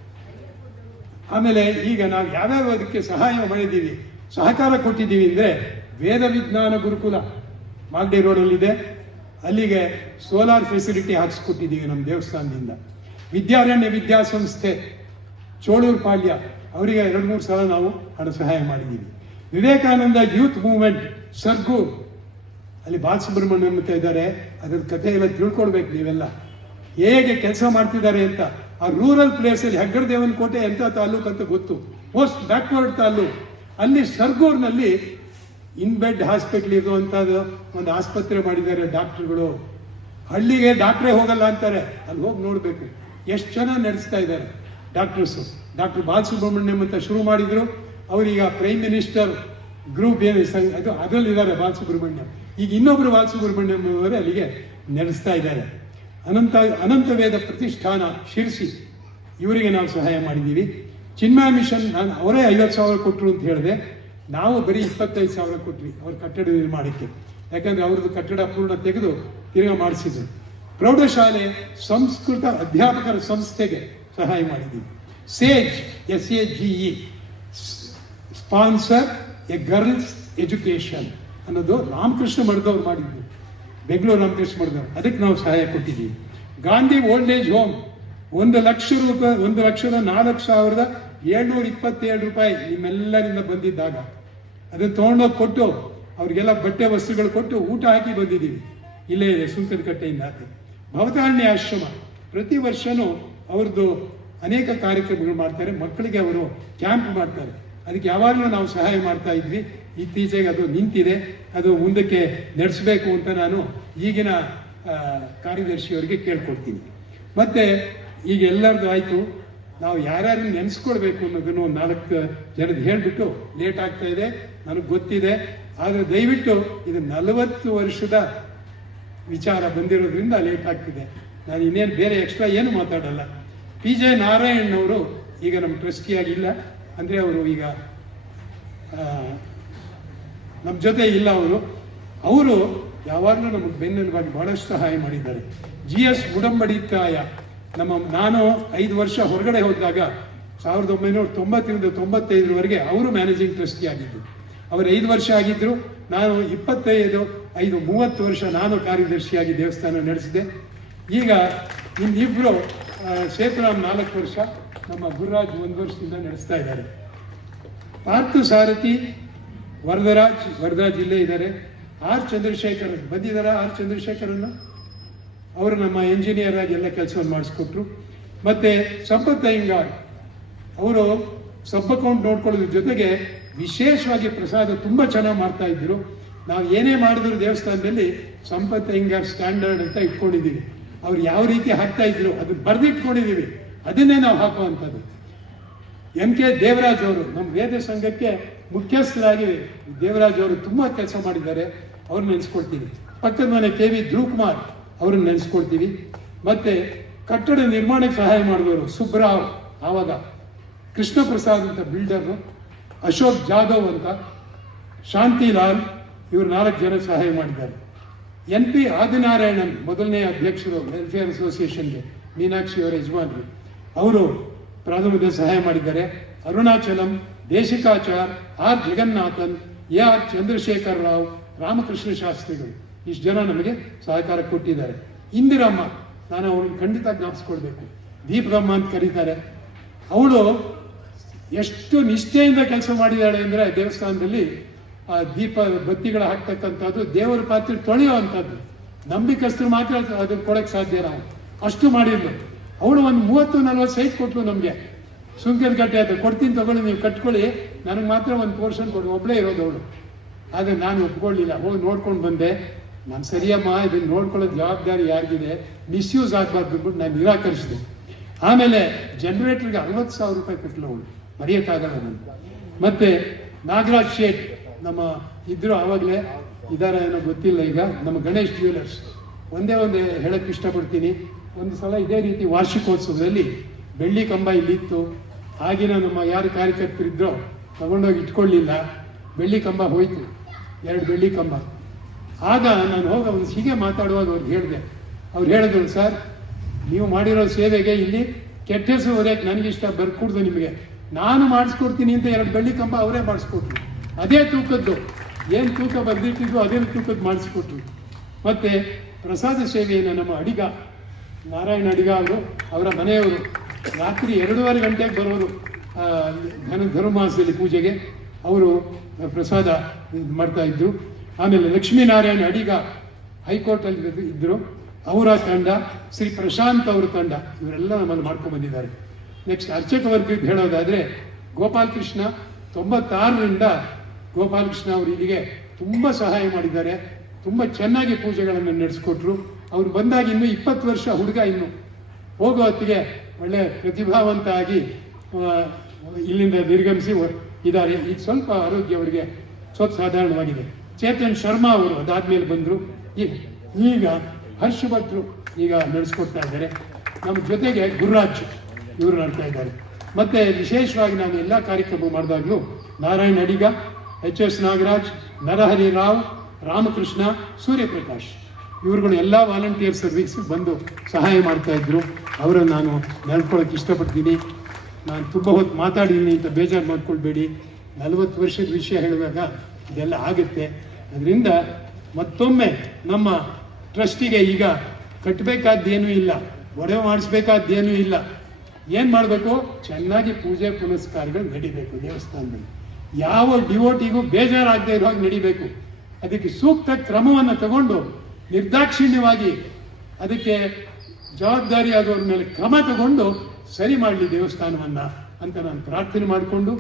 ಆಮೇಲೆ ಈಗ ನಾವು ಯಾವ್ಯಾವ ಅದಕ್ಕೆ ಸಹಾಯ ಮಾಡಿದ್ದೀವಿ, ಸಹಕಾರ ಕೊಟ್ಟಿದ್ದೀವಿ ಅಂದರೆ, ವೇದ ವಿಜ್ಞಾನ ಗುರುಕುಲ ಮಾಗಡಿ ರೋಡಲ್ಲಿದೆ, ಅಲ್ಲಿಗೆ ಸೋಲಾರ್ ಫೆಸಿಲಿಟಿ ಹಾಕಿಸ್ಕೊಟ್ಟಿದ್ದೀವಿ ನಮ್ಮ ದೇವಸ್ಥಾನದಿಂದ. ವಿದ್ಯಾರಣ್ಯ ವಿದ್ಯಾಸಂಸ್ಥೆ ಚೋಳೂರು ಪಾಳ್ಯ, ಅವರಿಗೆ 2-3 ಸಲ ನಾವು ಹಣ ಸಹಾಯ ಮಾಡಿದ್ದೀವಿ. ವಿವೇಕಾನಂದ ಯೂತ್ ಮೂವ್ಮೆಂಟ್ ಸರ್ಗೂರ್, ಅಲ್ಲಿ ಬಾಲಸುಬ್ರಹ್ಮಣ್ಯಂ ಅಂತ ಇದ್ದಾರೆ, ಅದರ ಕಥೆ ಎಲ್ಲ ತಿಳ್ಕೊಳ್ಬೇಕು ನೀವೆಲ್ಲ, ಹೇಗೆ ಕೆಲಸ ಮಾಡ್ತಿದ್ದಾರೆ ಅಂತ. ಆ ರೂರಲ್ ಪ್ಲೇಸಲ್ಲಿ ಹೆಗ್ಗಡದೇವನ ಕೋಟೆ ಎಂಥ ತಾಲೂಕು ಅಂತ ಗೊತ್ತು, ಮೋಸ್ಟ್ ಬ್ಯಾಕ್ವರ್ಡ್ ತಾಲೂಕು. ಅಲ್ಲಿ ಸರ್ಗೂರ್ನಲ್ಲಿ ಇನ್ಬೆಡ್ ಹಾಸ್ಪಿಟ್ಲ್ ಇರುವಂಥದ್ದು ಒಂದು ಆಸ್ಪತ್ರೆ ಮಾಡಿದ್ದಾರೆ ಡಾಕ್ಟ್ರುಗಳು. ಹಳ್ಳಿಗೆ ಡಾಕ್ಟ್ರೇ ಹೋಗಲ್ಲ ಅಂತಾರೆ, ಅಲ್ಲಿ ಹೋಗಿ ನೋಡಬೇಕು ಎಷ್ಟು ಚೆನ್ನಾಗಿ ನಡೆಸ್ತಾ ಇದ್ದಾರೆ ಡಾಕ್ಟರ್ಸು. ಡಾಕ್ಟರ್ ಬಾಲಸುಬ್ರಹ್ಮಣ್ಯಂ ಅಂತ ಶುರು ಮಾಡಿದರು, ಅವರೀಗ ಪ್ರೈಮ್ ಮಿನಿಸ್ಟರ್ ಗ್ರೂಪ್ ಏನು ಅದು ಅದರಲ್ಲಿದ್ದಾರೆ ಬಾಲಸುಬ್ರಹ್ಮಣ್ಯಂ. ಈಗ ಇನ್ನೊಬ್ಬರು ಬಾಲಸುಬ್ರಹ್ಮಣ್ಯಂ ಅವರು ಅಲ್ಲಿಗೆ ನಡೆಸ್ತಾ ಇದ್ದಾರೆ. ಅನಂತ ವೇದ ಪ್ರತಿಷ್ಠಾನ ಶಿರ್ಸಿ, ಇವರಿಗೆ ನಾವು ಸಹಾಯ ಮಾಡಿದ್ದೀವಿ. ಚಿನ್ಮಯ ಮಿಷನ್ ನಾನು ಅವರೇ 50,000 ಕೊಟ್ಟರು ಅಂತ ಹೇಳಿದೆ, ನಾವು ಬರೀ 25,000 ಕೊಟ್ವಿ ಅವ್ರ ಕಟ್ಟಡ ನಿರ್ಮಾಣಕ್ಕೆ. ಯಾಕಂದರೆ ಅವ್ರದ್ದು ಕಟ್ಟಡ ಪೂರ್ಣ ತೆಗೆದು ತಿರ್ಗಾ ಮಾಡಿಸಿದ್ರು. ಪ್ರೌಢಶಾಲೆ ಸಂಸ್ಕೃತ ಅಧ್ಯಾಪಕರ ಸಂಸ್ಥೆಗೆ ಸಹಾಯ ಮಾಡಿದ್ದೀವಿ. ಸೇಜ್ SAGE sponsor A girls education ಅನ್ನೋದು ರಾಮಕೃಷ್ಣ ಮಠದವ್ರು ಮಾಡಿದ್ದು, ಬೆಂಗಳೂರು ರಾಮಕೃಷ್ಣ ಮಠದವ್ರು, ಅದಕ್ಕೆ ನಾವು ಸಹಾಯ ಕೊಟ್ಟಿದ್ದೀವಿ. ಗಾಂಧಿ ಓಲ್ಡ್ ಏಜ್ ಹೋಮ್ 1,04,727 ರೂಪಾಯಿ ನಿಮ್ಮೆಲ್ಲರಿಂದ ಬಂದಿದ್ದಾಗ ಅದನ್ನು ತೊಗೊಂಡೋಗಿ ಕೊಟ್ಟು ಅವ್ರಿಗೆಲ್ಲ ಬಟ್ಟೆ ವಸ್ತುಗಳು ಕೊಟ್ಟು ಊಟ ಹಾಕಿ ಬಂದಿದ್ದೀವಿ. ಇಲ್ಲೇ ಇದೆ ಸುಂಕದ ಕಟ್ಟೆಯಿಂದ ಆತ. ಭವತಾರಣ್ಯ ಆಶ್ರಮ ಪ್ರತಿ ವರ್ಷವೂ ಅವ್ರದ್ದು ಅನೇಕ ಕಾರ್ಯಕ್ರಮಗಳು ಮಾಡ್ತಾರೆ, ಮಕ್ಕಳಿಗೆ ಅವರು ಕ್ಯಾಂಪ್ ಮಾಡ್ತಾರೆ, ಅದಕ್ಕೆ ಯಾವಾಗಲೂ ನಾವು ಸಹಾಯ ಮಾಡ್ತಾ ಇದ್ವಿ. ಇತ್ತೀಚೆಗೆ ಅದು ನಿಂತಿದೆ, ಅದು ಮುಂದಕ್ಕೆ ನಡೆಸಬೇಕು ಅಂತ ನಾನು ಈಗಿನ ಕಾರ್ಯದರ್ಶಿಯವರಿಗೆ ಕೇಳ್ಕೊಡ್ತೀನಿ. ಮತ್ತು ಈಗ ಎಲ್ಲರದ್ದು ಆಯಿತು, ನಾವು ಯಾರ್ಯಾರನ್ನು ನೆನೆಸ್ಕೊಳ್ಬೇಕು ಅನ್ನೋದನ್ನು 4 ಜನದ ಹೇಳಿಬಿಟ್ಟು ಲೇಟ್ ಆಗ್ತಾ ಇದೆ, ನನಗೆ ಗೊತ್ತಿದೆ. ಆದರೆ ದಯವಿಟ್ಟು ಇದು 40 ವರ್ಷದ ವಿಚಾರ ಬಂದಿರೋದ್ರಿಂದ ಲೇಟ್ ಆಗ್ತಿದೆ. ನಾನು ಇನ್ನೇನು ಬೇರೆ ಎಕ್ಸ್ಟ್ರಾ ಏನು ಮಾತಾಡಲ್ಲ. PJ ನಾರಾಯಣ್ ಅವರು ಈಗ ನಮ್ಮ ಟ್ರಸ್ಟಿಯಾಗಿಲ್ಲ, ಅಂದರೆ ಅವರು ಈಗ ನಮ್ಮ ಜೊತೆ ಇಲ್ಲ. ಅವರು ಯಾವಾಗಲೂ ನಮಗೆ ಬೆನ್ನೆಲುಬಾಗಿ ಭಾಳಷ್ಟು ಸಹಾಯ ಮಾಡಿದ್ದಾರೆ. GS ಗುಡಂಬಡಿತಾಯ ನಾನು 5 ವರ್ಷ ಹೊರಗಡೆ ಹೋದಾಗ 1990ರಿಂದ 95ರವರೆಗೆ ಅವರು ಮ್ಯಾನೇಜಿಂಗ್ ಟ್ರಸ್ಟಿ ಆಗಿದ್ದು. ಅವರು 5 ವರ್ಷ ಆಗಿದ್ದರು, ನಾನು 30 ವರ್ಷ ನಾನು ಕಾರ್ಯದರ್ಶಿಯಾಗಿ ದೇವಸ್ಥಾನ ನಡೆಸಿದೆ. ಈಗ ಇನ್ನಿಬ್ಬರು ಸೇತುರಾಮ್ 4 ವರ್ಷ, ನಮ್ಮ ಗುರುರಾಜ್ 1 ವರ್ಷದಿಂದ ನಡೆಸ್ತಾ ಇದ್ದಾರೆ. ಪಾರ್ಥು ಸಾರಥಿ ವರ್ಧಾ ಜಿಲ್ಲೆ ಇದ್ದಾರೆ. ಆರ್ ಚಂದ್ರಶೇಖರ್ ಬಂದಿದ್ದಾರೆ. ಆರ್ ಚಂದ್ರಶೇಖರನ್ನು ಅವರು ನಮ್ಮ ಎಂಜಿನಿಯರ್ ಆಗಿ ಎಲ್ಲ ಕೆಲಸವನ್ನು ಮಾಡಿಸ್ಕೊಟ್ರು. ಮತ್ತು ಸಂಪತ್ ಅಯ್ಯಂಗಾರ್ ಅವರು ಸಬ್ ಅಕೌಂಟ್ ನೋಡ್ಕೊಳ್ಳೋದ್ರ ಜೊತೆಗೆ ವಿಶೇಷವಾಗಿ ಪ್ರಸಾದ ತುಂಬ ಚೆನ್ನಾಗಿ ಮಾಡ್ತಾ ಇದ್ರು. ನಾವು ಏನೇ ಮಾಡಿದ್ರು ದೇವಸ್ಥಾನದಲ್ಲಿ ಸಂಪತ್ ಅಯ್ಯಂಗಾರ್ ಸ್ಟ್ಯಾಂಡರ್ಡ್ ಅಂತ ಇಟ್ಕೊಂಡಿದ್ದೀವಿ. ಅವ್ರು ಯಾವ ರೀತಿ ಹಾಕ್ತಾ ಇದ್ರು ಅದು ಬರೆದಿಟ್ಕೊಂಡಿದ್ದೀವಿ, ಅದನ್ನೇ ನಾವು ಹಾಕುವಂಥದ್ದು. MK ದೇವರಾಜ್ ಅವರು ನಮ್ಮ ವೇದ ಸಂಘಕ್ಕೆ ಮುಖ್ಯಸ್ಥರಾಗಿ ದೇವರಾಜ್ ಅವರು ತುಂಬ ಕೆಲಸ ಮಾಡಿದ್ದಾರೆ, ಅವ್ರನ್ನ ನೆನೆಸ್ಕೊಳ್ತೀವಿ. ಪಕ್ಕದ ಮನೆ KV ಧ್ರುವ್ ಕುಮಾರ್ ಅವ್ರನ್ನ ನೆನೆಸ್ಕೊಳ್ತೀವಿ. ಮತ್ತು ಕಟ್ಟಡ ನಿರ್ಮಾಣಕ್ಕೆ ಸಹಾಯ ಮಾಡಿದವರು ಸುಬ್ರಾವ್, ಆವಾಗ ಕೃಷ್ಣ ಪ್ರಸಾದ್ ಅಂತ ಬಿಲ್ಡರು, ಅಶೋಕ್ ಜಾಧವ್ ಅಂತ, ಶಾಂತಿಲಾಲ್, ಇವರು 4 ಜನ ಸಹಾಯ ಮಾಡಿದ್ದಾರೆ. NP ಆದಿನಾರಾಯಣನ್ ಮೊದಲನೇ ಅಧ್ಯಕ್ಷರು ವೆಲ್ಫೇರ್ ಅಸೋಸಿಯೇಷನ್ಗೆ, ಮೀನಾಕ್ಷಿ ಅವರ ಯಜಮಾನರು, ಅವರು ಪ್ರಾಥಮಿಕ ಸಹಾಯ ಮಾಡಿದ್ದಾರೆ. ಅರುಣಾಚಲಂ, ದೇಶಿಕಾಚಾರ್, R ಜಗನ್ನಾಥನ್, AR ಚಂದ್ರಶೇಖರ್ ರಾವ್, ರಾಮಕೃಷ್ಣ ಶಾಸ್ತ್ರಿಗಳು, ಇಷ್ಟು ಜನ ನಮಗೆ ಸಹಕಾರ ಕೊಟ್ಟಿದ್ದಾರೆ. ಇಂದಿರಮ್ಮ, ನಾನು ಅವ್ರನ್ನ ಖಂಡಿತ ಜ್ಞಾಪಿಸ್ಕೊಳ್ಬೇಕು. ದೀಪದಮ್ಮ ಅಂತ ಕರೀತಾರೆ. ಅವಳು ಎಷ್ಟು ನಿಷ್ಠೆಯಿಂದ ಕೆಲಸ ಮಾಡಿದ್ದಾಳೆ ಅಂದರೆ ದೇವಸ್ಥಾನದಲ್ಲಿ ಆ ದೀಪ ಬತ್ತಿಗಳು ಹಾಕ್ತಕ್ಕಂಥದ್ದು, ದೇವರ ಪಾತ್ರೆ ತೊಳೆಯುವಂಥದ್ದು, ನಂಬಿಕಸ್ಥರು ಮಾತ್ರ ಅದನ್ನು ಕೊಡೋಕ್ಕೆ ಸಾಧ್ಯ. ನಾವು ಅಷ್ಟು ಮಾಡಿದ್ಲು. ಅವಳು ಒಂದು 30-40 ಸೈಟ್ ಕೊಟ್ಟಳು ನಮಗೆ. ಸುಂಕದ ಕಟ್ಟೆ ಅದು ಕೊಡ್ತೀನಿ ತಗೊಳ್ಳಿ, ನೀವು ಕಟ್ಕೊಳ್ಳಿ, ನನಗೆ ಮಾತ್ರ ಒಂದು ಪೋರ್ಷನ್ ಕೊಡು, ಒಬ್ಬಳೇ ಇರೋದು ಅವಳು. ಆದರೆ ನಾನು ಒಪ್ಕೊಳ್ಳಿಲ್ಲ, ಹೋಗಿ ನೋಡ್ಕೊಂಡು ಬಂದೆ. ನಾನು ಸರಿಯಮ್ಮ, ಇದನ್ನು ನೋಡ್ಕೊಳ್ಳೋದು ಜವಾಬ್ದಾರಿ ಯಾರಿಗಿದೆ, ಮಿಸ್ಯೂಸ್ ಆಗಬಾರ್ದು ಅಂದ್ಬಿಟ್ಟು ನಾನು ನಿರಾಕರಿಸಿದೆ. ಆಮೇಲೆ ಜನರೇಟರ್ಗೆ 60,000 ರೂಪಾಯಿ ಕಟ್ಟಲು ಅವಳು, ಮರೆಯೋಕ್ಕಾಗಲ್ಲ ನಾನು. ಮತ್ತು ನಾಗರಾಜ್ ಶೇಟ್ ನಮ್ಮ ಇದ್ದರು, ಆವಾಗಲೇ ಇದ್ದಾರೆ ಏನೋ ಗೊತ್ತಿಲ್ಲ. ಈಗ ನಮ್ಮ ಗಣೇಶ್ ಜ್ಯುವೆಲರ್ಸ್, ಒಂದೇ ಹೇಳೋಕ್ಕೆ ಇಷ್ಟಪಡ್ತೀನಿ. ಒಂದು ಸಲ ಇದೇ ರೀತಿ ವಾರ್ಷಿಕೋತ್ಸವದಲ್ಲಿ ಬೆಳ್ಳಿ ಕಂಬ ಇಲ್ಲಿತ್ತು. ಆಗಿನ ನಮ್ಮ ಯಾರು ಕಾರ್ಯಕರ್ತರಿದ್ದರೋ ತಗೊಂಡೋಗಿ ಇಟ್ಕೊಳ್ಳಿಲ್ಲ, ಬೆಳ್ಳಿ ಕಂಬ ಹೋಯಿತು, 2 ಬೆಳ್ಳಿ ಕಂಬ. ಆಗ ನಾನು ಹೋಗಿ ಒಂದು ಹೀಗೆ ಮಾತಾಡುವಾಗ ಅವ್ರಿಗೆ ಹೇಳಿದೆ. ಅವ್ರು ಹೇಳಿದ್ರು, ಸರ್ ನೀವು ಮಾಡಿರೋ ಸೇವೆಗೆ ಇಲ್ಲಿ ಕೆಟ್ಟ ಹೆಸರು ಹೊರೆಯಕ್ಕೆ ನನಗಿಷ್ಟ ಬರ್ಕೊಡ್ದು, ನಿಮಗೆ ನಾನು ಮಾಡಿಸ್ಕೊಡ್ತೀನಿ ಅಂತ 2 ಬೆಳ್ಳಿ ಕಂಬ ಅವರೇ ಮಾಡಿಸ್ಕೊಟ್ರು. ಅದೇ ತೂಕದ್ದು, ಏನು ತೂಕ ಬರೆದಿಟ್ಟಿದ್ದು ಅದೇ ತೂಕದ್ದು ಮಾಡಿಸ್ಕೊಟ್ರು. ಮತ್ತು ಪ್ರಸಾದ ಸೇವೆಯನ್ನು ನಮ್ಮ ಅಡಿಗ ನಾರಾಯಣ ಅಡಿಗ ಅವರು, ಅವರ ಮನೆಯವರು ರಾತ್ರಿ 2:30 ಗಂಟೆಗೆ ಬರೋರು ಧನುರ್ಮಾಸದಲ್ಲಿ ಪೂಜೆಗೆ. ಅವರು ಪ್ರಸಾದ ಮಾಡ್ತಾಯಿದ್ರು. ಆಮೇಲೆ ಲಕ್ಷ್ಮೀನಾರಾಯಣ ಅಡಿಗ ಹೈಕೋರ್ಟಲ್ಲಿ ಇದ್ದರು, ಅವರ ತಂಡ, ಶ್ರೀ ಪ್ರಶಾಂತ್ ಅವರ ತಂಡ, ಇವರೆಲ್ಲ ನಮ್ಮಲ್ಲಿ ಮಾಡ್ಕೊಂಡು ಬಂದಿದ್ದಾರೆ. ನೆಕ್ಸ್ಟ್ ಅರ್ಚಕ ವರ್ಗಕ್ಕೆ ಹೇಳೋದಾದರೆ ಗೋಪಾಲಕೃಷ್ಣ 96ರಿಂದ ಗೋಪಾಲಕೃಷ್ಣ ಅವರು ಇಲ್ಲಿಗೆ ತುಂಬ ಸಹಾಯ ಮಾಡಿದ್ದಾರೆ. ತುಂಬ ಚೆನ್ನಾಗಿ ಪೂಜೆಗಳನ್ನು ನಡೆಸ್ಕೊಟ್ರು. ಅವ್ರು ಬಂದಾಗ ಇನ್ನೂ 20 ವರ್ಷ ಹುಡುಗ, ಇನ್ನು ಹೋಗೋ ಹೊತ್ತಿಗೆ ಒಳ್ಳೆ ಪ್ರತಿಭಾವಂತ ಆಗಿ ಇಲ್ಲಿಂದ ನಿರ್ಗಮಿಸಿ ಇದ್ದಾರೆ. ಈಗ ಸ್ವಲ್ಪ ಆರೋಗ್ಯ ಅವರಿಗೆ ಸ್ವಲ್ಪ ಸಾಧಾರಣವಾಗಿದೆ. ಚೇತನ್ ಶರ್ಮಾ ಅವರು ಅದಾದ್ಮೇಲೆ ಬಂದರು. ಈಗ ಹರ್ಷ ಭಟ್ರು ಈಗ ನಡೆಸ್ಕೊಡ್ತಾ ಇದ್ದಾರೆ. ನಮ್ಮ ಜೊತೆಗೆ ಗುರುರಾಜ್ ಇವರು ನಡ್ತಾ ಇದ್ದಾರೆ. ಮತ್ತು ವಿಶೇಷವಾಗಿ ನಾನು ಎಲ್ಲ ಕಾರ್ಯಕ್ರಮ ಮಾಡಿದಾಗಲೂ ನಾರಾಯಣ್ ಅಡಿಗ, ಎಚ್.ಎಸ್. ನಾಗರಾಜ್, ನರಹರಿ ರಾವ್, ರಾಮಕೃಷ್ಣ, ಸೂರ್ಯಪ್ರಕಾಶ್ ಇವ್ರುಗಳು ಎಲ್ಲ ವಾಲಂಟಿಯರ್ ಸರ್ವಿಸ್ ಬಂದು ಸಹಾಯ ಮಾಡ್ತಾಯಿದ್ರು. ಅವರನ್ನು ನಾನು ನೆನ್ಕೊಳ್ಳೋಕೆ ಇಷ್ಟಪಡ್ತೀನಿ. ನಾನು ತುಂಬ ಹೊತ್ತು ಮಾತಾಡಿದ್ದೀನಿ ಅಂತ ಬೇಜಾರು ಮಾಡ್ಕೊಳ್ಬೇಡಿ. 40 ವರ್ಷದ ವಿಷಯ ಹೇಳುವಾಗ ಇದೆಲ್ಲ ಆಗುತ್ತೆ. ಅದರಿಂದ ಮತ್ತೊಮ್ಮೆ ನಮ್ಮ ಟ್ರಸ್ಟಿಗೆ ಈಗ ಕಟ್ಟಬೇಕಾದ್ದೇನೂ ಇಲ್ಲ, ಒಡವೆ ಮಾಡಿಸ್ಬೇಕಾದ್ದೇನೂ ಇಲ್ಲ. ಏನು ಮಾಡಬೇಕು? ಚೆನ್ನಾಗಿ ಪೂಜೆ ಪುನಸ್ಕಾರಗಳು ನಡಿಬೇಕು ದೇವಸ್ಥಾನದಲ್ಲಿ. ಯಾವ ಡಿವೋಟಿಗೂ ಬೇಜಾರಾಗದೇ ಇರೋ ಹಾಗೆ ನಡಿಬೇಕು. ಅದಕ್ಕೆ ಸೂಕ್ತ ಕ್ರಮವನ್ನು ತಗೊಂಡು ನಿರ್ದಾಕ್ಷಿಣ್ಯವಾಗಿ ಅದಕ್ಕೆ ಜವಾಬ್ದಾರಿಯಾದವ್ರ ಮೇಲೆ ಕ್ರಮ ತಗೊಂಡು ಸರಿ ಮಾಡಲಿ ದೇವಸ್ಥಾನವನ್ನು ಅಂತ ನಾನು ಪ್ರಾರ್ಥನೆ ಮಾಡಿಕೊಂಡು,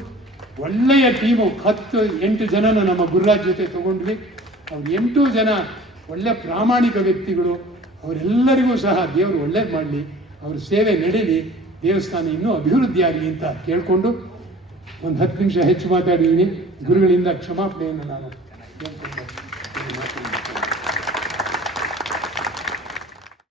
ಒಳ್ಳೆಯ ಟೀಮು 10-8 ಜನನ ನಮ್ಮ ಗುರುರಾಜ್ ಜೊತೆ ತಗೊಂಡ್ವಿ. ಅವ್ರು 8 ಜನ ಒಳ್ಳೆಯ ಪ್ರಾಮಾಣಿಕ ವ್ಯಕ್ತಿಗಳು. ಅವರೆಲ್ಲರಿಗೂ ಸಹ ದೇವರು ಒಳ್ಳೇದು ಮಾಡಲಿ, ಅವ್ರ ಸೇವೆ ನಡೀಲಿ, ದೇವಸ್ಥಾನ ಇನ್ನೂ ಅಭಿವೃದ್ಧಿ ಆಗಲಿ ಅಂತ ಕೇಳಿಕೊಂಡು ಒಂದು 10 ನಿಮಿಷ ಹೆಚ್ಚು ಮಾತಾಡಿದ್ದೀನಿ. ಗುರುಗಳಿಂದ ಕ್ಷಮಾಪಣೆಯನ್ನು ನಾನು ಕೇಳ್ತೀನಿ.